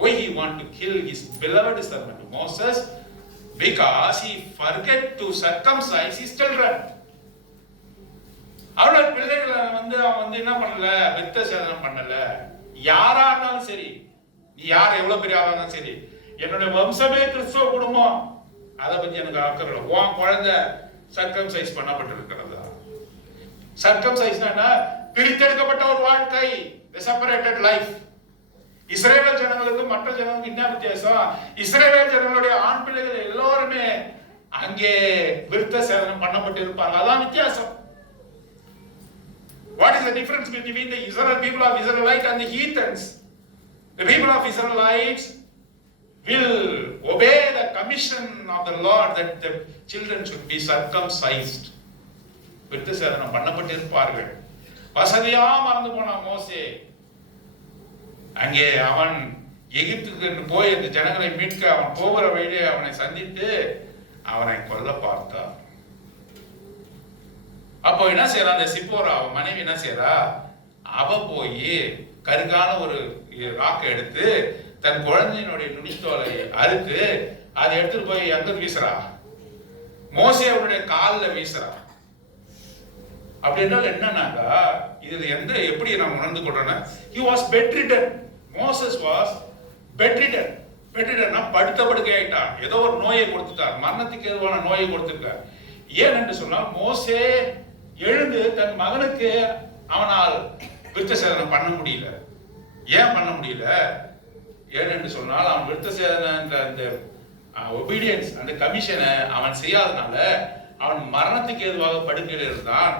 Why he want to kill his beloved servant Moses? Because he forget to circumcise his children. அவருடைய பிள்ளைகளை அவன் என்ன பண்ணல, விருத்த சேதனம் பண்ணல. யாரா இருந்தாலும் சரி, நீ யார் எவ்வளவு பெரிய ஆளா இருந்தாலும் சரி, என்னுடைய வம்சமே கிறிஸ்துவ குடும்பம், அதை பத்தி எனக்கு அக்கறை. உன் குழந்தை சர்க்கம்சைஸ் பண்ணப்பட்டிருக்கிறதா? சர்க்கம்சைஸ்னா பிரித்தெடுக்கப்பட்ட ஒரு வாழ்க்கை, செப்பரேட்டட் லைஃப். இஸ்ரவேல் ஜனங்களுக்கு மற்ற ஜனங்களுக்கு என்ன வித்தியாசம்? இஸ்ரவேல் ஜனங்களுடைய ஆண் பிள்ளைகள் எல்லோருமே அங்கே விருத்த சேதனம் பண்ணப்பட்டிருப்பாங்க. அதான் வித்தியாசம். What is the difference between the Israel people of Israelite and the heathens? The people of Israelites will obey the commission of the Lord that the children should be circumcised. விருத்த சேதனம் பண்ணப்பட்டிருப்பார்கள். வசதியா மறந்து போன மோசே, அங்கே அவன் எகிப்துக்கு போய் அந்த ஜனங்களை மீட்க அவன் போகிற வழியிலே அவனை சந்தித்து அவனை கொல்ல பார்த்தான். அப்போ என்ன செய்யறா, அந்த சிப்போரா அவன் மனைவி என்ன செய்யறா, அவ போய் கருக்கான ஒரு ராக்கை எடுத்து தன் குழந்தையினுடைய நுனித்தோலை அறுத்து அதை எடுத்துட்டு போய் எங்க வீசுறா, மோசே அவனுடைய காலில் வீசுறா. அப்படி என்றால் என்னன்னாக்கா, இதுல எப்படி நான் உணர்ந்து கொள்றேன்னா, he was bedridden. Moses was bedridden. bedridden படுத்த படுக்கை ஆயிட்டான். ஏதோ ஒரு நோயை கொடுத்துட்டார், மரணத்துக்கு ஏதுவான நோயை கொடுத்துட்டார். ஏன் என்று சொன்னால், மோசே எழுந்து தன் மகனுக்கு அவனால் விருத்த சேதனம் பண்ண முடியல. ஏன் பண்ண முடியல? ஏனென்று சொன்னால், அவன் விருத்த சேதன அந்த ஒபீடியன்ஸ், அந்த கமிஷனை அவன் செய்யாதனால அவன் மரணத்துக்கு ஏதுவாக படுக்கையில் இருந்தான்.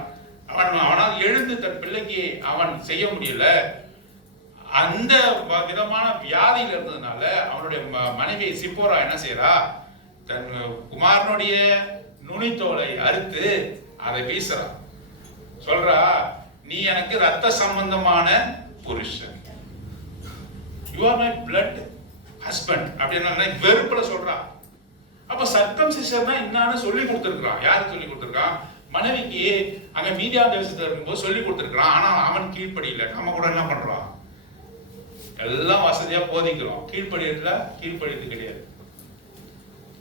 அவனால் எழுந்து தன் பிள்ளைக்கு அவன் செய்ய முடியல. அந்த விதமான வியாதியில் இருந்ததுனால அவனுடைய மனைவி சிப்போரா என்ன செய்யறா, தன் குமாரனுடைய நுனித்தோலை அறுத்து அதை வீசுறா. சொல்றா, நீ எனக்கு ரத்த சம்பந்தமான புருஷன், you are my blood husband அப்படின்னா வெறுப்புல சொல்றா. அப்ப சர்க்கம்சிஷன் என்னன்னு சொல்லி கொடுத்திருக்கான். யாருக்கு சொல்லி கொடுத்திருக்கான்? மனைவிக்கு. அங்க மீதியான் தேசத்துல இருக்கும்போது சொல்லி கொடுத்திருக்கான். ஆனா அவன் கீழ்ப்படியில. நம்ம கூட என்ன பண்றோம், எல்லாம் வசதியா போதிக்கிறோம். கீழ்ப்படியது கிடையாது,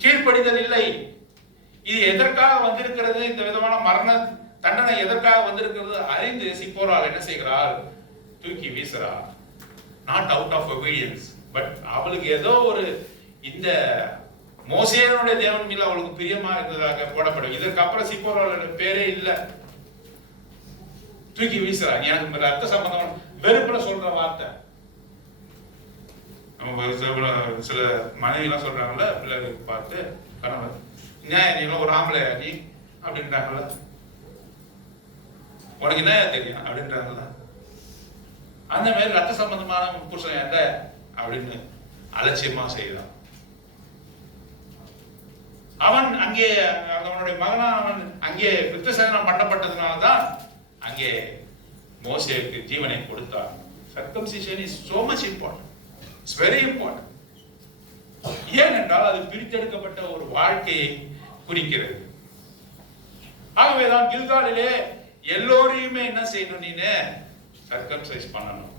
கீழ்ப்படிதல் இல்லை. இது எதற்காக வந்திருக்கிறது, இந்த விதமான மரண தண்டனை எதற்காக வந்திருக்கிறது அறிந்து சிப்போரால் என்ன செய்கிறாள், தூக்கி வீசுறாள். Not out of obedience, but அவளுக்கு ஏதோ ஒரு இந்த மோசேயனுடைய தேவன் மீது அவளுக்கு பிரியமா இருந்ததாக போடப்படும். இதற்கு அப்புறம் சிப்போராவோட பேரே இல்லை, தூக்கி வீசுறா. எனக்கு ரத்த சம்பந்தம் வெறுப்புல சொல்ற வார்த்தை. சில மனைவி எல்லாம் சொல்றாங்கல்ல, பிள்ளைகளுக்கு பார்த்து கணவர், நீங்களும் ஒரு ஆம்பளை நீ அப்படின்றாங்கல்ல, உனக்கு என்ன தெரியும் அப்படின்றாங்கல்ல. அந்த மாதிரி ரத்த சம்பந்தமான புருஷன் என்ன அப்படின்னு அலட்சியமா செய்யலாம். அவன் அங்கே அவனுடைய மகனா அவன் அங்கே விருத்த சேதனம் பண்ணப்பட்டதுனால்தான் அங்கே மோசேக்கு ஜீவனை கொடுத்தான். Circumcision is so much important. It's very important. ஏனென்றால் அது பிரித்தெடுக்கப்பட்ட ஒரு வாழ்க்கையை குறிக்கிறது. ஆகவேதான் கில்காலிலே எல்லோரையுமே என்ன செய்யணும், நீனே சர்க்கம்சைஸ் பண்ணணும்,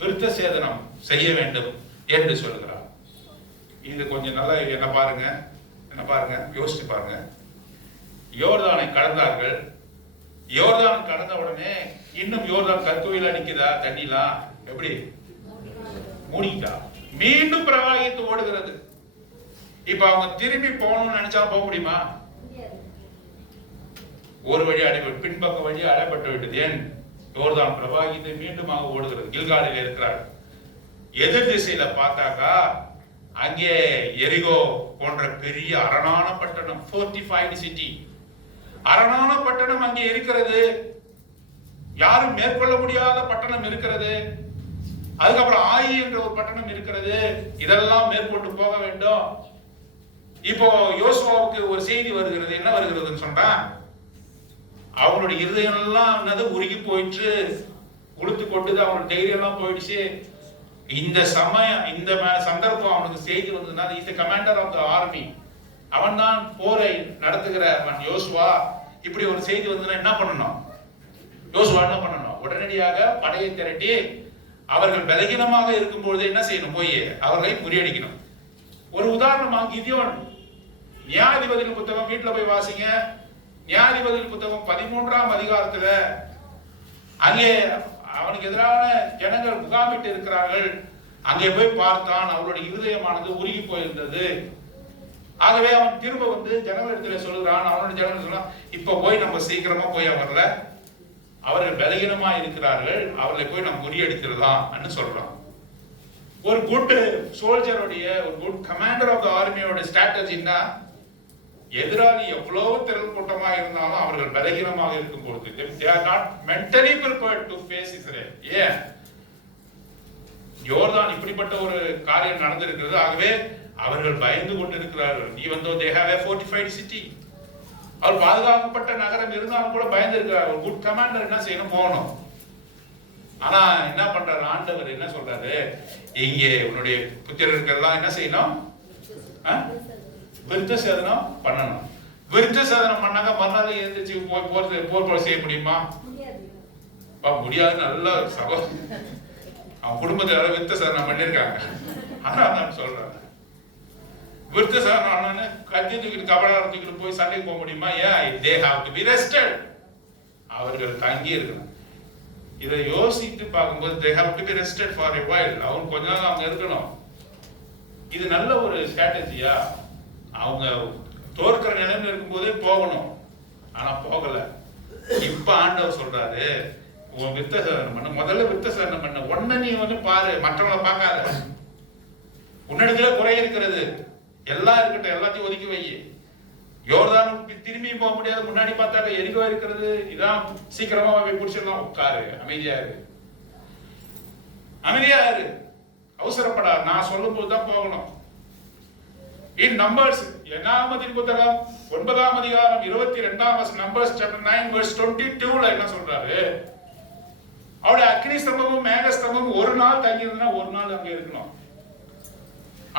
விருத்த சேதனம் செய்ய வேண்டும் என்று சொல்கிறார். இது கொஞ்சம் நல்லா என்ன பாருங்க, யோசிச்சு பாருங்க. யோர்தானை கடந்தார்கள். யோர்தான் கடந்த உடனே இன்னும் யோர்தான் கற்கோயில் அடிக்குதா, தண்ணிலாம் எப்படி மூடிட்டா, மீண்டும் பிரவாகித்து ஓடுகிறது. இப்ப அவங்க திரும்பி போகணும்னு நினைச்சா போக முடியுமா? ஒரு வழி அடைபட்டு பின்பக்க வழி அடைபட்டு விட்டது. ஏன்? யோர்தான் பிரவாகித்து மீண்டுமாக ஓடுகிறது. கில்காலில் இருக்கிறார். எதிர் திசையில பார்த்தாக்கா அங்கே எரிகோ போன்ற பெரிய அரணான பட்டணம், fortified city, அரணான பட்டணம் அங்கே இருக்கிறது. யாரும் மேற்கொள்ள முடியாத பட்டணம் இருக்கிறது. அதுக்கப்புறம் ஆயி என்ற ஒரு பட்டணம் இருக்கிறது. இதெல்லாம் மேற்கொண்டு போக வேண்டும். இப்போ யோசுவாவுக்கு ஒரு செய்தி வருகிறது. என்ன வருகிறதுன்னு சொன்னா, அவங்களுடைய இருதயம் எல்லாம் என்னது உருகி போயிட்டு உளுத்து கொட்டுது. அவங்களோட தைரியம் எல்லாம் போயிடுச்சு. இந்த சமயம், இந்த சந்தர்ப்பம் அவனுக்கு செய்தி வந்ததுன்னா, is the commander of the army, அவன் தான் போரை நடத்துகிற அவன் யோசுவா. இப்படி ஒரு செய்தி வந்ததுன்னா என்ன பண்ணணும்? யோசுவா என்ன பண்ணணும்? உடனடியாக படையை திரட்டி அவர்கள் பலகீனமாக இருக்கும்பொழுது என்ன செய்யணும்? போய் அவர்களை முறியடிக்கணும். ஒரு உதாரணமாக கிதியோன். நியாயாதிபதிகள் புத்தகம் வீட்டுல போய் வாசிங்க. நியாயாதிபதிகள் புத்தகம் 13ஆம் அதிகாரத்துல அங்கே அவனுக்கு எதிரான ஜனங்கள் முகாமிட்டு இருக்கிறார்கள். அங்கே போய் பார்த்தான். அவருடைய இருதயமானது உருகி போயிருந்தது. ஆகவே அவன் திரும்ப வந்து ஜனங்களிடத்துல சொல்லுகிறான். அவனுடைய ஜனங்கள் சொல்றான், இப்ப போய் நம்ம சீக்கிரமா போய் அவர்கள் பலகீனமா இருக்கிறார்கள், அவர்களை போய் நம்ம முறியடிக்கிறதான்னு சொல்றான். ஒரு குட் சோல்ஜருடைய, ஒரு குட் கமாண்டர் ஆஃப் த ஆர்மியோட ஸ்ட்ராட்டஜின்னா, எதிராளி எவ்வளவு திரள் கூட்டமா இருந்தாலும் அவர்கள் பலகீனமாக இருக்கும் பொழுது they are not mentally prepared to face Israel. ஏன்? யோர்தான் இப்படிப்பட்ட ஒரு காரியம் நடந்திருக்கிறது. ஆகவே அவர்கள் பயந்து கொண்டிருக்கிறார்கள். even though they have a fortified city, அவர் பாதுகாக்கப்பட்ட நகரம் இருந்தாலும் கூட பயந்து இருக்கிறார். ஒரு குட் கமாண்டர் என்ன செய்யணும்? போகணும். ஆனா என்ன பண்றாரு ஆண்டவர்? என்ன சொல்றாரு? இங்கே உன்னுடைய புத்திரர்கள்லாம் என்ன செய்யணும்? விருத்த சேதனம் பண்ணணும். விருத்த சேதனம் பண்ணாங்க மறுநாள் எழுந்திரிச்சு போர் செய்ய முடியுமா? முடியாது. நல்ல சகோதரன் அவன் குடும்பத்தை விருத்த சேதனம் பண்ணிருக்காங்க. ஆனா நான் சொல்றேன், விருத்த சேதனம் கத்தி தூக்கிட்டு கபடாரத்துக்கு போய் சண்டைக்கு போக முடியுமா? ஏன்? they have to be rested. அவர்கள் தங்கி இருக்கணும். இதை யோசித்து பார்க்கும்போது they have to be rested for a while. அவங்க கொஞ்ச நாள் அவங்க இருக்கணும். இது நல்ல ஒரு ஸ்ட்ராட்டஜியா? அவங்க தோற்கிற நிலைமையில இருக்கும் போதே போகணும். ஆனா போகல. இப்ப ஆண்டவர் சொல்றாரு, உன் விருத்த சேதனம் பண்ண, முதல்ல விருத்த சேதனம் பண்ண. உன்னை நீ வந்து பாரு, மற்றவங்களை பார்க்காத. உன்னிடத்துல குறை இருக்கிறது, எல்லாம் இருக்கட்டும், எல்லாத்தையும் ஒதுக்கி வை. யோர்தானுக்கு திரும்பி போக முடியாது. முன்னாடி பார்த்தாக்க எரிகோ இருக்கிறது. இதான் சீக்கிரமா போய் பிடிச்சிடலாம். உட்காரு, அமைதியா இரு, அமைதியா இரு, அவசரப்படா. நான் சொல்லும் போதுதான் போகணும். In Numbers, என்னாமத்தின் புத்தகம் 9ஆம் அதிகாரம் 22ஆம் வசனம், Numbers chapter 9 verse 22ல என்ன சொல்றாரு? அவருடைய அக்னி ஸ்தம்பமும் மேக ஸ்தம்பமும் ஒரு நாள் தங்கி இருந்தா ஒரு நாள் அங்க இருக்கணும்.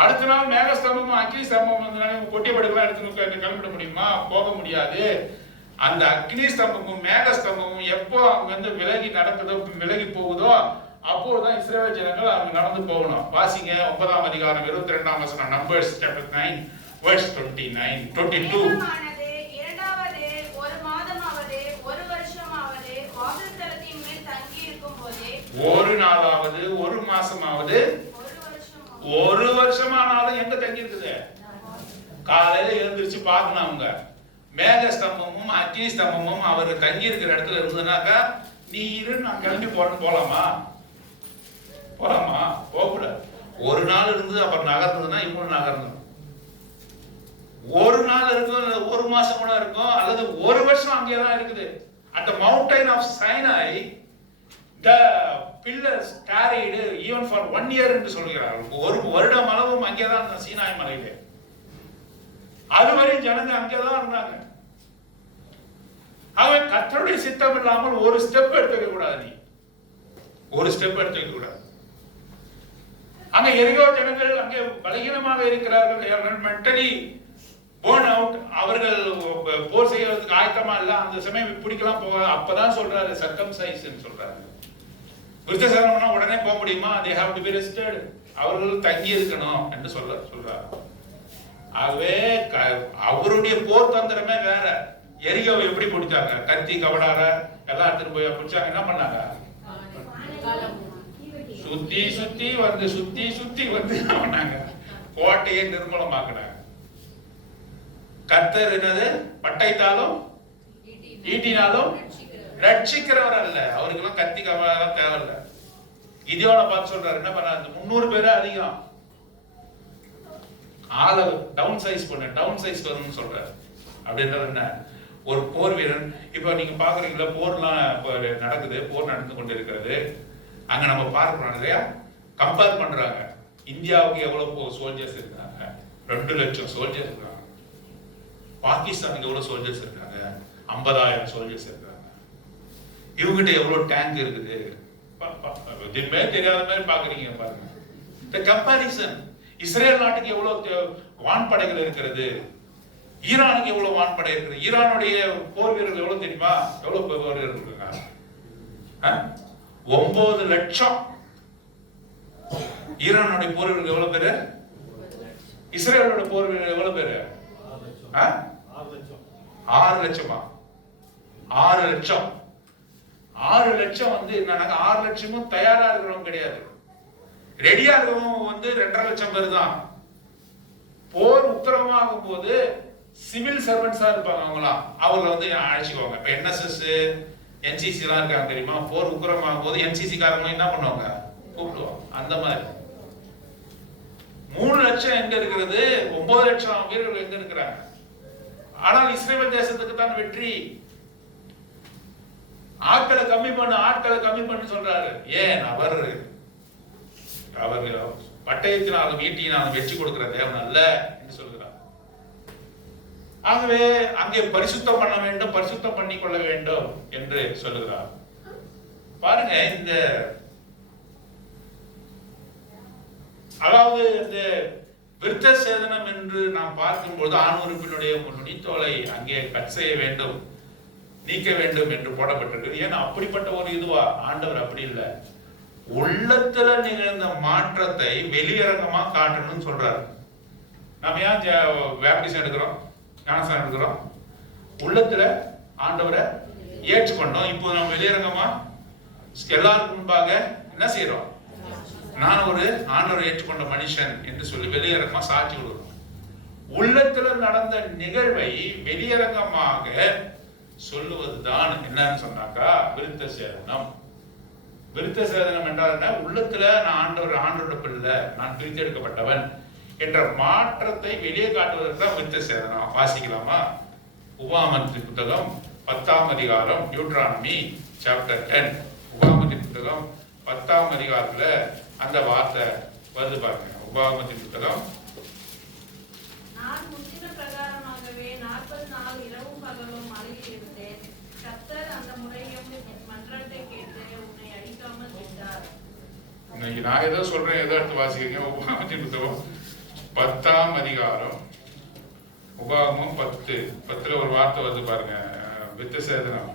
அடுத்த நாள் மேக ஸ்தம்பமும் அக்னி ஸ்தம்பமும் வந்து கொட்டிப்படுக்கலாம் எடுத்து கிளம்பிட முடியுமா? போக முடியாது. அந்த அக்னி ஸ்தம்பமும் மேக ஸ்தம்பமும் எப்போ அவங்க வந்து விலகி நடக்குதோ, விலகி போகுதோ, அப்போதான் இஸ்ரவேல் ஜனங்கள் அவங்க நடந்து போகணும். வாசிங்க 9ஆம் அதிகாரம் 22ஆம் வசனம், Numbers chapter 9 verse 29 22. இரண்டாவது ஒரு மாதமாவது ஒரு வருஷமாவது வாசஸ்தலத்தின் மேல் தங்கி இருக்கும்போது, ஒரு நாளாவது ஒரு மாசமாவது ஒரு வருஷமானாலும் எங்க தங்கி இருக்குது? காலையில எழுந்திருச்சு பார்க்கணும். அவங்க மேக ஸ்தம்பமும் அக்னி ஸ்தம்பமும் அவர் தங்கி இருக்கிற இடத்துல இருந்ததுனாக்கா, நீ இரு, நான் கிளம்பி போலாமா? போலாமா? போகக்கூடாது. ஒரு நாள் இருந்து அப்புறம் நகர்ந்ததுன்னா இன்னொரு நகர்ந்தது. ஒரு நாள் இருக்கும், ஒரு மாசம் கூட இருக்கும், அல்லது ஒரு வருஷம் அங்கேதான் இருக்குது. At the mountain of Sinai, the pillars carried even for 1 year என்று சொல்கிறார்கள். ஒரு வருடம் அளவும் அங்கேதான் சீனாய் மலையில. அதுவரை ஜனங்க அங்கேதான் இருந்தாங்க. அவன் கர்த்தருடைய சித்தம் இல்லாமல் ஒரு ஸ்டெப் எடுத்துக்க கூடாது. நீ ஒரு ஸ்டெப் எடுத்துக்க கூடாது. அங்க எரிகோ ஜனங்கள் அங்கே பலகீனமாக இருக்கிறார்கள், மென்டலி போர்ன் அவுட். அவர்கள் போர் செய்யறதுக்கு ஆயத்தமா இல்ல. அந்த சமயம் பிடிக்கலாம் போக. அப்பதான் சொல்றாரு சர்க்கம்சைஸ் சொல்றாரு. விருத்த சேதனம்னா உடனே போக முடியுமா? they have to be rested. அவர்கள் தங்கி இருக்கணும் என்று சொல்றாரு. ஆகவே அவருடைய போர் தந்திரமே வேற. எரிகோவை எப்படி பிடிச்சாங்க? கத்தி கவடார எல்லாம் எடுத்துட்டு போய் பிடிச்சாங்க. என்ன பண்ணாங்க? சுத்தி சுத்தி வந்து பண்ணாங்க. கோட்டையை நிர்மூலமாக்குனாங்க. கர்த்தர் என்னது? பட்டைத்தாலும் ஈட்டினாலும் ரட்சிக்கிறவர் அல்ல. அவருக்கெல்லாம் கத்தி கவலாம் தேவையில்லை. கிதியோனை பார்த்து சொல்றாரு, என்ன பண்ண? 300 பேரு அதிகம், ஆளை டவுன் சைஸ் பண்ணணும்னு சொல்றாரு. அப்படின்றது என்ன? ஒரு போர் வீரன். இப்ப நீங்க பாக்குறீங்களா, போர்லாம் நடக்குது, போர் நடந்து கொண்டு இருக்கிறது. அங்க நம்ம பார்க்கிறோம், நிறைய கம்பேர் பண்றாங்க. இந்தியாவுக்கு எவ்வளவு சோல்ஜர்ஸ் இருக்காங்க? 2 லட்சம் சோல்ஜர்ஸ் இருக்காங்க. பாகிஸ்தானுக்கு எவ்வளவு சோல்ஜர்ஸ் இருக்காங்க? 50,000 சோல்ஜர்ஸ் இருக்காங்க. இவங்கிட்ட எவ்வளவு டேங்க் இருக்குது? எதுவுமே தெரியாத மாதிரி பாக்குறீங்க பாருங்க. இந்த கம்பாரிசன். இஸ்ரேல் நாட்டுக்கு எவ்வளவு வான்படைகள் இருக்கிறது? ஈரானுக்கு எவ்வளவு வான்படை இருக்குது? ஈரானுடைய போர் வீரர்கள் எவ்வளவு தெரியுமா? எவ்வளவு போர் வீரர்கள் இருக்காங்க? 9 லட்சம். ஈரானுடைய போர் வீரர்கள் எவ்வளவு பேரு? இஸ்ரேலோட போர் வீரர்கள் எவ்வளவு பேரு? 6 லட்சமா? 6 லட்சம். 6 லட்சம் வந்து என்னன்னா 6 லட்சமும் தயாரா இருக்கிறவங்க கிடையாது. ரெடியா இருக்கிறவங்க வந்து 2.5 லட்சம் பேர் தான். போர் உத்தரவாகும் போது சிவில் சர்வன்ஸா இருப்பாங்க அவங்களாம். அவங்கள வந்து அழைச்சிக்குவாங்க. இப்ப NSS NCC எல்லாம் இருக்காங்க தெரியுமா? போர் உக்கிரமாகும் போது NCC காரங்க என்ன பண்ணுவாங்க? கூப்பிடுவாங்க. அந்த மாதிரி 3 லட்சம் எங்க இருக்கிறது? 9 லட்சம் வீரர்கள் எங்க இருக்கிறாங்க? ஆனால் இஸ்ரேல் தேசத்துக்கு தான் வெற்றி. ஆட்களை கம்மி பண்ணு சொல்றாரு. ஏன்? அவர் பட்டயத்தினாலும் ஈட்டியினாலும் வெற்றி கொடுக்கிற தேவன் அல்ல என்று சொல்கிறார். ஆகவே அங்கே பரிசுத்தம் பண்ண வேண்டும், பரிசுத்தம் பண்ணி கொள்ள வேண்டும் என்று சொல்லுகிறார். பாருங்க, இந்த அதாவது இந்த விருத்த சேதனம் என்று நாம் பார்க்கும்போது ஆண் உறுப்பினுடைய நுனித்தோலை அங்கே கட் செய்ய வேண்டும், நீக்க வேண்டும் என்று போடப்பட்டிருக்கு. ஏன்னா அப்படிப்பட்ட ஒரு இதுவா? ஆண்டவர் அப்படி இல்லை. உள்ளத்துல நிகழ்ந்த மாற்றத்தை வெளியரங்கமா காட்டணும்னு சொல்றாரு. நாம ஏன் பேப்டிசம் எடுக்கிறோம், ஞானஸ்நானம் எடுக்கிறோம்? உள்ளத்துல ஆண்டவரை ஏற்றுக்கொண்டோம். இப்போ நம்ம வெளியரங்கமா எல்லாருக்கும் முன்பாக என்ன செய்யறோம்? நான் ஒரு ஆண்டவரை ஏற்றுக்கொண்ட மனுஷன் என்று சொல்லி வெளியரங்கமா சாட்சி கொடுக்கிறோம். உள்ளத்துல நடந்த நிகழ்வை வெளியரங்கமாக சொல்லுவதுதான் என்னன்னு சொன்னாக்கா விருத்த சேதனம். விருத்த சேதனம் என்றால் என்ன? உள்ளத்துல நான் ஆண்டவரோட பிள்ளை, நான் பிரித்தெடுக்கப்பட்டவன் என்ற மாற்றத்தை வெளியே காட்டுவதற்கு தான் விருத்த சேதனம். வாசிக்கலாமா? உபாகமத்தின் புத்தகம் 10ஆம் அதிகாரம், டியூட்டரானமி சாப்டர் 10. உபாகமத்தின் புத்தகம் 10ஆம் அதிகாரத்துல அந்த வார்த்தை வருது பாருங்க. உபாகமத்தின் புத்தகம் நான் முந்தின பிரகாரமாகவே 40 நாள் இரவும் பகலும் மலையில் இருந்தேன். கர்த்தர் அந்த முறையும் மன்றத்தை கேட்டு உன்னை அழிக்காமல் விட்டார். இன்னைக்கு நான் ஏதோ சொல்றேன், ஏதோ எடுத்து வாசிக்கிறீங்க. உபாகமத்தின் புத்தகம் 10ஆம் அதிகாரம், உபாகமம் 10 ஒரு வார்த்தை வருது பாருங்க. விருத்த சேதனம்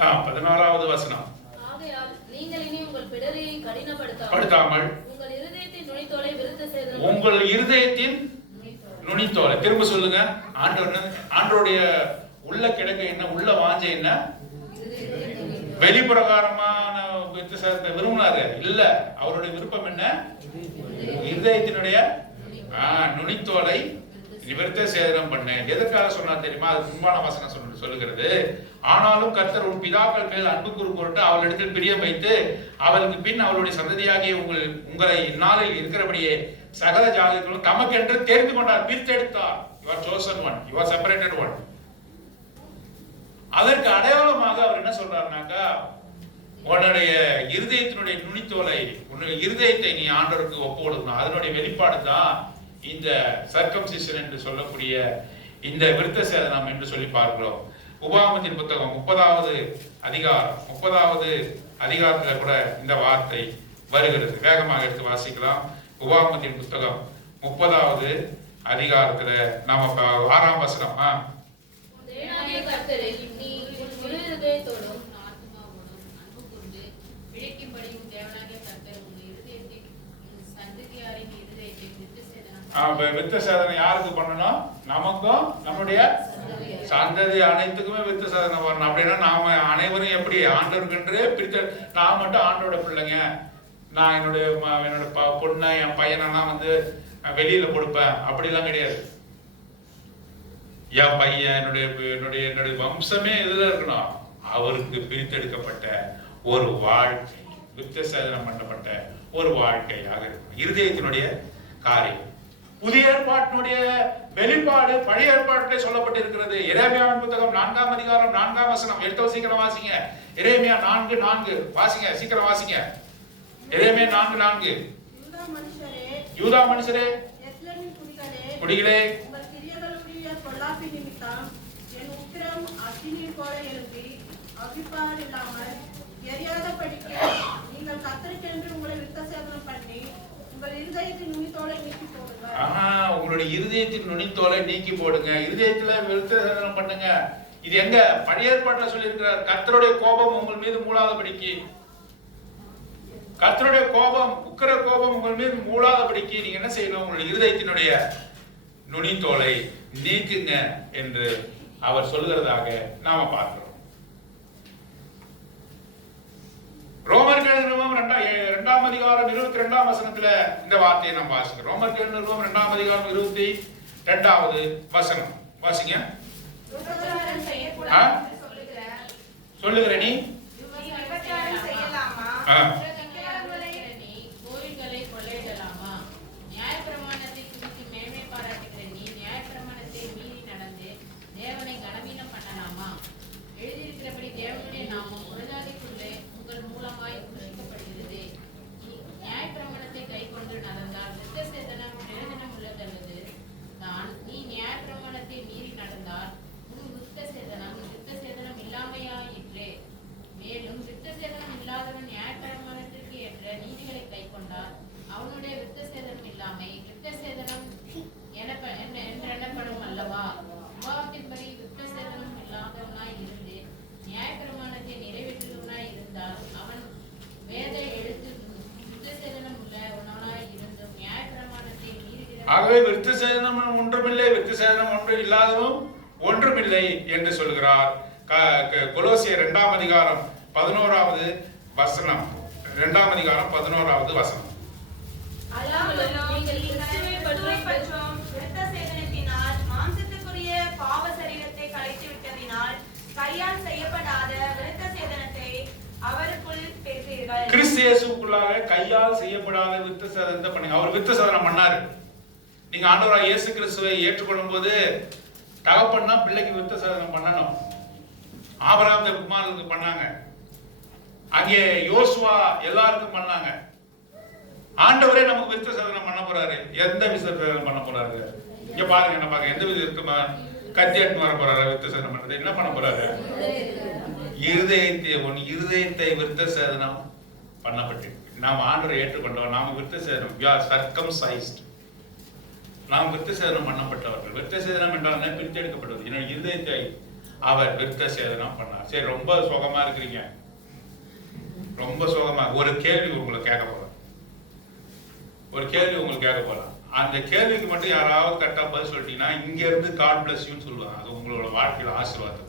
16வது வசனம். ஆகையால் நீங்கள் இனி உங்கள் பிடரியை கடினப்படுத்தாமல் உங்கள் இருதயத்தின் நுனித்தோலை விருத்த சேதனம், உங்கள் இருதயத்தின் நுனித்தோலை. திரும்ப சொல்லுங்க. ஆண்டவருடைய உள்ள கிடக்க என்ன? உள்ள வாஞ்சை என்ன? வெளிப்பிரகாரமான விருத்த சேதனத்தை விரும்பினாரு இல்ல. அவருடைய விருப்பம் என்ன? இருதயத்தினுடைய நுனித்தோலை விருத்த சேதனம் பண்ண. எதற்காக சொன்னார் தெரியுமா? அது முன்பான வசனம் சொல்லுகிறது. ஆனாலும் கர்த்தர் உன் பிதாக்கள் மேல் அன்பு கூறுபொருட்டு அவளிடத்தில் பிரியம் வைத்து அவளுக்கு பின் அவளுடைய சந்ததியாகிய உங்களை இந்நாளில் இருக்கிறபடியே சகல ஜாதிகளும் தமக்கென்று தெரிந்து கொண்டார், பிரித்தெடுத்தார். You are chosen one, you are separated one. அதற்கு அடையாளமாக அவர் என்ன சொல்றாருனாக்கா, உன்னுடைய இருதயத்தினுடைய நுனித்தோலை, உன்னுடைய இருதயத்தை நீ ஆண்டவருக்கு ஒப்பு கொடுக்கணும். அதனுடைய வெளிப்பாடு தான் இந்த சர்க்கம்சிஷன் என்று சொல்லக்கூடிய இந்த விருத்த சேதனம் என்று சொல்லி பார்க்கிறோம். உபாகமத்தின் புத்தகம் 30வது அதிகாரத்துல கூட இந்த வார்த்தை வருகிறது. வேகமாக எடுத்து வாசிக்கலாம். உபாகமத்தின் புத்தகம் 30வது அதிகாரத்துல நாம 6ஆம் வசனம். விருத்த சேதனை யாருக்கு பண்ணணும்? நமக்கும் நம்முடைய சந்ததி அனைத்துக்குமே விருத்த சேதனை வரணும். அப்படின்னா நாம அனைவரும் எப்படி ஆண்டவருக்கென்று பிரித்த, நான் மட்டும் ஆண்டோட பிள்ளைங்க, நான் என்னோட பொண்ணை என் பையனெல்லாம் வந்து வெளியில கொடுப்பேன் அப்படிலாம் கிடையாது. என் பையன் என்னுடைய வம்சமே இதுல இருக்கணும். அவருக்கு பிரித்தெடுக்கப்பட்ட ஒரு வாழ்க்கை, விருத்த சேதனம் பண்ணப்பட்ட ஒரு வாழ்க்கையாக இருக்கும். இருதயத்தினுடைய காரியம். புதிய ஏற்பாட்டினுடைய வெளிப்பாடு பழைய ஏற்பாட்டிலே சொல்லப்பட்டிருக்கிறது. எரேமியாவின் புத்தகம் 4ஆம் அதிகாரம் 4ஆம் வசனம். எடுத்து சீக்கிரம் வாசிங்க. எரேமியா 4:4 வாசிங்க, சீக்கிரம் வாசிங்க. எரேமியா 4:4. யூதா மனுஷரே, குடிகளே, உங்கள் சிறியவர்களுடைய பொல்லாப்பி நிமித்தம் என் உக்கிரம் அக்கினியை போல எழுப்பி அபிப்பார் இல்லாமல் எரியாதபடிக்கு நீங்கள் கர்த்தருக்கென்று உங்களை விருத்த சேதனம் பண்ணி உங்கள் இருதயத்தின் நுனித்தோலை நீக்கி போடுங்கள். உங்களுடைய இருதயத்தின் நுனித்தோலை நீக்கி போடுங்க. இருதயத்துல விருத்த சேதனம் பண்ணுங்க. இது எங்க பழைய ஏற்பாட்டில் சொல்லி இருக்கிறார். கர்த்தருடைய கோபம் உங்கள் மீது மூளாதபடிக்கு, கர்த்தருடைய கோபம், உக்கிர கோபம் உங்கள் மீது மூளாதபடிக்கு நீங்க என்ன செய்யணும்? உங்களுடைய இருதயத்தினுடைய நுனித்தோலை நீக்குங்க என்று அவர் சொல்லுகிறதாக நாம பார்க்கிறோம். ரோமர்கள் நிறுவனம் 2ஆம் அதிகாரம் 22ஆம் வசனத்துல இந்த வார்த்தையை நாம் வாசிக்கிறோம். ரோமர்கள் நிறுவனம் 2ஆம் அதிகாரம் 22வது வசனம் வாசிங்க. சொல்லுகிற நீ கோயில்களை கொள்ளையிடலாமா? நியாயப்பிரமாணத்தை குறித்து மேன்மை பாராட்டுகிற நீ நியாயப்பிரமாணத்தை மீறி நடந்து தேவனை கனவீனம் பண்ணலாமா? எழுதியிருக்கிறபடி தேவனுடைய நாமம் புறஜாதிக்குள்ளே உங்கள் மூலமாய் புரிக்கப்படுகிறது. நியாயப்பிரமாணத்தை கை கொண்டு நடந்தால் விருத்த சேதனம் பிரயோஜனம் உள்ளதல்லது தான். நீ நியாயப்பிரமாணத்தை மீறி நடந்தால் உன் விருத்த சேதனம் இல்லாமையாயிற்றே. மேலும் விருத்த சேதனம் இல்லாதவன் நியாயப்பிரமாணத்திற்கு ஏற்ற நீதிகளை கை கொண்டால் அவனுடைய விருத்த சேதனம் இல்லாமை விருத்த சேதனம் என்றெண்ணப்படும் அல்லவா? சுபாவத்தின்படி விருத்த சேதனம் இல்லாதவனாய் இருந்து நியாயப்பிரமாணத்தை நிறைவேற்றுவனாய் இருந்தால் அவன் வேத எழுத்து விருத்த சேதனம் உள்ளவனாய் இருந்தும் நியாயப்பிரமாணத்தை மீறுகிற. ஆகவே விருத்த சேதனம் ஒன்றுமில்லை, விருத்த சேதனம் ஒன்று இல்லாதவும் ஒன்றுமில்லை என்று சொல்கிறார். கொலோசியர் 2ஆம் அதிகாரம் 11வது வசனம். 2ஆம் அதிகாரம் 11வது வசனம். நீங்கள் கிறிஸ்துவை பற்றும் விருத்த சேதனத்தினால் மாம்சத்துக்குரிய பாவ சரீரத்தை கலைத்து விட்டதினால் கையால் செய்யப்படாத விருத்த சேதனத்தை அவருக்குள் பெற்றீர்கள். கிறிஸ்து இயேசுவுக்குள்ளாக கையால் செய்யப்படாத விருத்த சேதனத்தை பண்ணி அவர் விருத்த சேதனம் பண்ணாரு. நீங்க ஆண்டவராக இயேசு கிறிஸ்துவை ஏற்றுக்கொள்ளும் போது தகப்பன்னா பிள்ளைக்கு விருத்த சேதனம் பண்ணணும். ஆபிரகாம் குமாரனுக்கு பண்ணாங்க, அங்கே யோசுவா எல்லாருக்கும் பண்ணாங்க. ஆண்டவரே நமக்கு விருத்த சேதனம் பண்ண போறாரு. எந்த விருத்த சேதனம் பண்ண போறாரு? இங்க பாருங்க, என்ன பாருங்க, எந்த விதம் இருக்குமா? கத்தி எடுத்து வர போறாரு. விருத்த சேதனம் பண்றது என்ன பண்ண போறாரு? இருதயத்தை விருத்த சேதனம் பண்ணப்பட்டு நாம் ஆண்டவரை ஏற்றுக்கொண்டோம். நாம விருத்த சேதனம், we are circumcised. நாம் விருத்த சேதனம் பண்ணப்பட்டவர்கள். விருத்த சேதனம் என்றால் பிரித்து எடுக்கப்படுவது. என்னுடைய இருதயத்தை அவர் விருத்த சேதனம் பண்ணார். சரி, ரொம்ப சோகமா இருக்கிறீங்க, ரொம்ப சோகமா. ஒரு கேள்வி உங்களுக்கு கேட்க போறேன். அந்த கேள்விக்கு மட்டும் யாராவது கரெக்டா பதில் சொல்லிட்டீங்கன்னா இங்க இருந்து காட் பிளஸ் யூன்னு சொல்லுவாங்க. அது உங்களோட வாழ்க்கையில ஆசீர்வாதம்.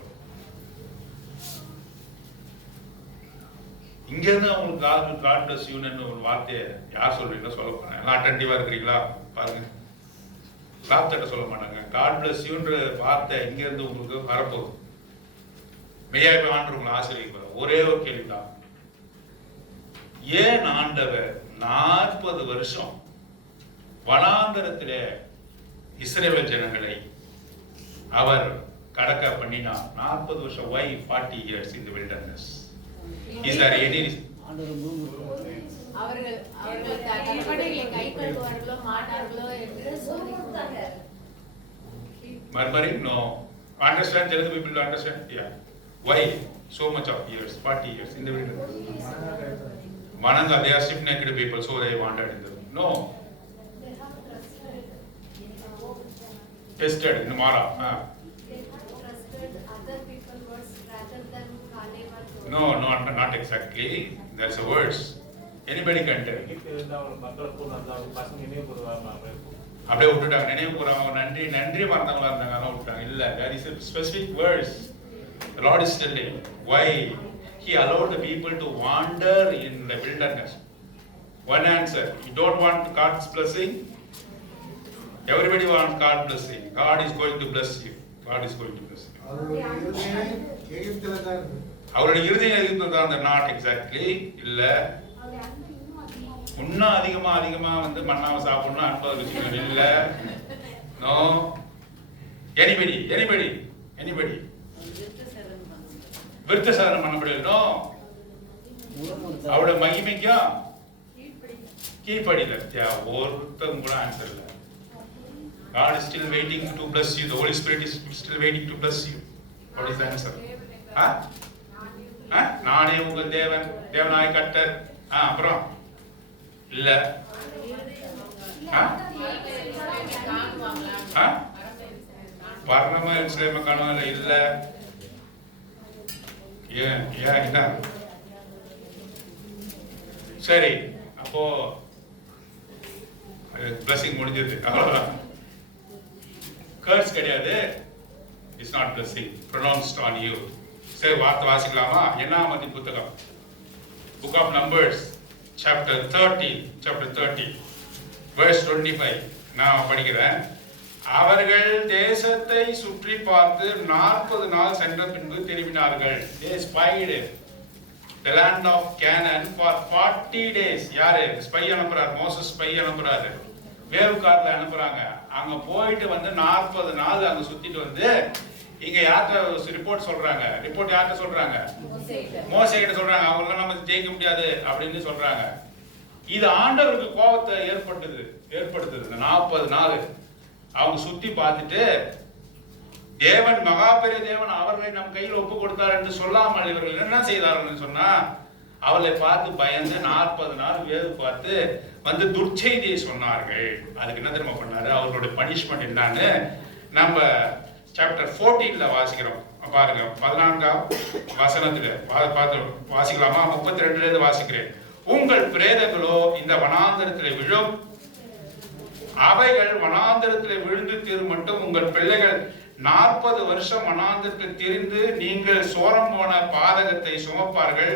இங்க இருந்து அவங்களுக்கு காட் பிளஸ் யூன்னு ஒரு வார்த்தையை யார் சொல்றீங்களோ சொல்ல போறேன். எல்லாம் அட்டென்டிவா இருக்கிறீங்களா? பாருங்க, சாப்பிட்ட சொல்ல மாட்டாங்க. காட் பிளஸ் யூன்ற வார்த்தை இங்க இருந்து உங்களுக்கு வரப்போகுது. மெய்யாய் ஆண்டு உங்களை ஆசீர்வதிப்பார். ஒரே ஒரு கேள்விதான், ஏன் ஆண்டவர் 40 வருஷம் வனாந்தரத்திலே இஸ்ரவேல் ஜனங்களை அவர் கடக்க பண்ணினார்? 40 வருஷம். why 40 years in the wilderness? Is there any அவர்கள் கற்பனைகளை கைக்கொள்வார்களோ மாட்டார்களோ என்று சொல்லிட்டாங்க. murmuring? No. Understand? Tell the people to understand. Yeah. Why so much of years? 40 years in the wilderness. Mananga, they are stiff-necked people, so they wandered in the. No. Tested in the Mara. No, not exactly. There's a words. Anybody can tell. அப்படியே விட்டுட்டாங்க. நினைவு கூறாங்க, நன்றி மறந்தவங்களா இருந்தாங்க, அதெல்லாம் விட்டாங்க. இல்ல, there is a specific verse. The Lord is telling why He allowed the people to wander in the wilderness. One answer: you don't want God's blessing. Everybody wants God's blessing. God is going to bless you. God is going to bless you. அவருடைய இருதயம் இருக்கிறது. Not exactly இல்ல, இன்னும் அதிகமா வந்து மண்ணாவை சாப்பிடணும், அன்பா ருசிக்கணும். இல்ல, நோ. எனிபடி விருத்த சேதனம் பண்ணப்படல. நோ. அவருடைய மகிமைக்கும் கீழ்ப்படிதல். ஒருத்தரும் கூட ஆன்சர் இல்ல. God is still waiting to bless you. The Holy Spirit is still waiting to bless you. What is the answer? நானே உங்கள் தேவனாய் கர்த்தர். அப்புறம் இல்ல. பரம எருசலேமை காணுவாங்க இல்ல. ஏன் என்ன? சரி, அப்போ blessing முடிஞ்சது, அவ்வளவுதான். கர்ஸ் கிடையாது. It's not blessing pronounced on you. சரி, வார்த்தை வாசிக்கலாமா? என்னாமதி புத்தகம், Book of Numbers, chapter 30 verse 25 நான் படிக்கிறேன். அவர்கள் தேசத்தை சுற்றி பார்த்து 40 நாள் சென்ற பின்பு திரும்பினார்கள். They spied the land of Canaan for 40 days. யாரு ஸ்பை அனுப்புறாரு? மோசஸ் ஸ்பை அனுப்புறாரு, வேவ் கார்ல அனுப்புறாங்க. அங்க போயிட்டு வந்து 40 நாள் அங்க சுத்திட்டு வந்து இங்க யார்கிட்ட ரிப்போர்ட் சொல்றாங்க? ரிப்போர்ட் யார்கிட்ட சொல்றாங்க? மோசே கிட்ட சொல்றாங்க. அவங்க நம்ம ஜெயிக்க முடியாது அப்படின்னு சொல்றாங்க. இது ஆண்டவருக்கு கோபத்தை ஏற்படுத்துது. 40 நாள் அவங்க சுத்தி பார்த்துட்டு தேவன் மகா பெரிய தேவன் அவர்களை நம் கையில் ஒப்பு கொடுத்தார் என்று சொல்லாமல் இவர்கள் என்ன செய்தார்கள் சொன்னா, அவளை பார்த்து பயந்து 40 நாள் வேறு பார்த்து வந்து துர்ச்செய்தியை சொன்னார்கள். அதுக்கு என்ன தெரியுமா பண்ணாரு? அவர்களுடைய பனிஷ்மெண்ட் என்னன்னு நம்ம சாப்டர் 14ல வாசிக்கிறோம். பாருங்க, 14ஆம் வசனத்துல வாசிக்கலாமா? 32ல இருந்து வாசிக்கிறேன். உங்கள் பிரேதங்களோ இந்த வனாந்தரத்தில் விழும், அவைகள் வனாந்தரத்தில் விழுந்து தீரும் மட்டும் உங்கள் பிள்ளைகள் 40 வருஷம் வனாந்தரத்தில் திரிந்து நீங்கள் சோரம் போன பாதகத்தை சுமப்பார்கள்.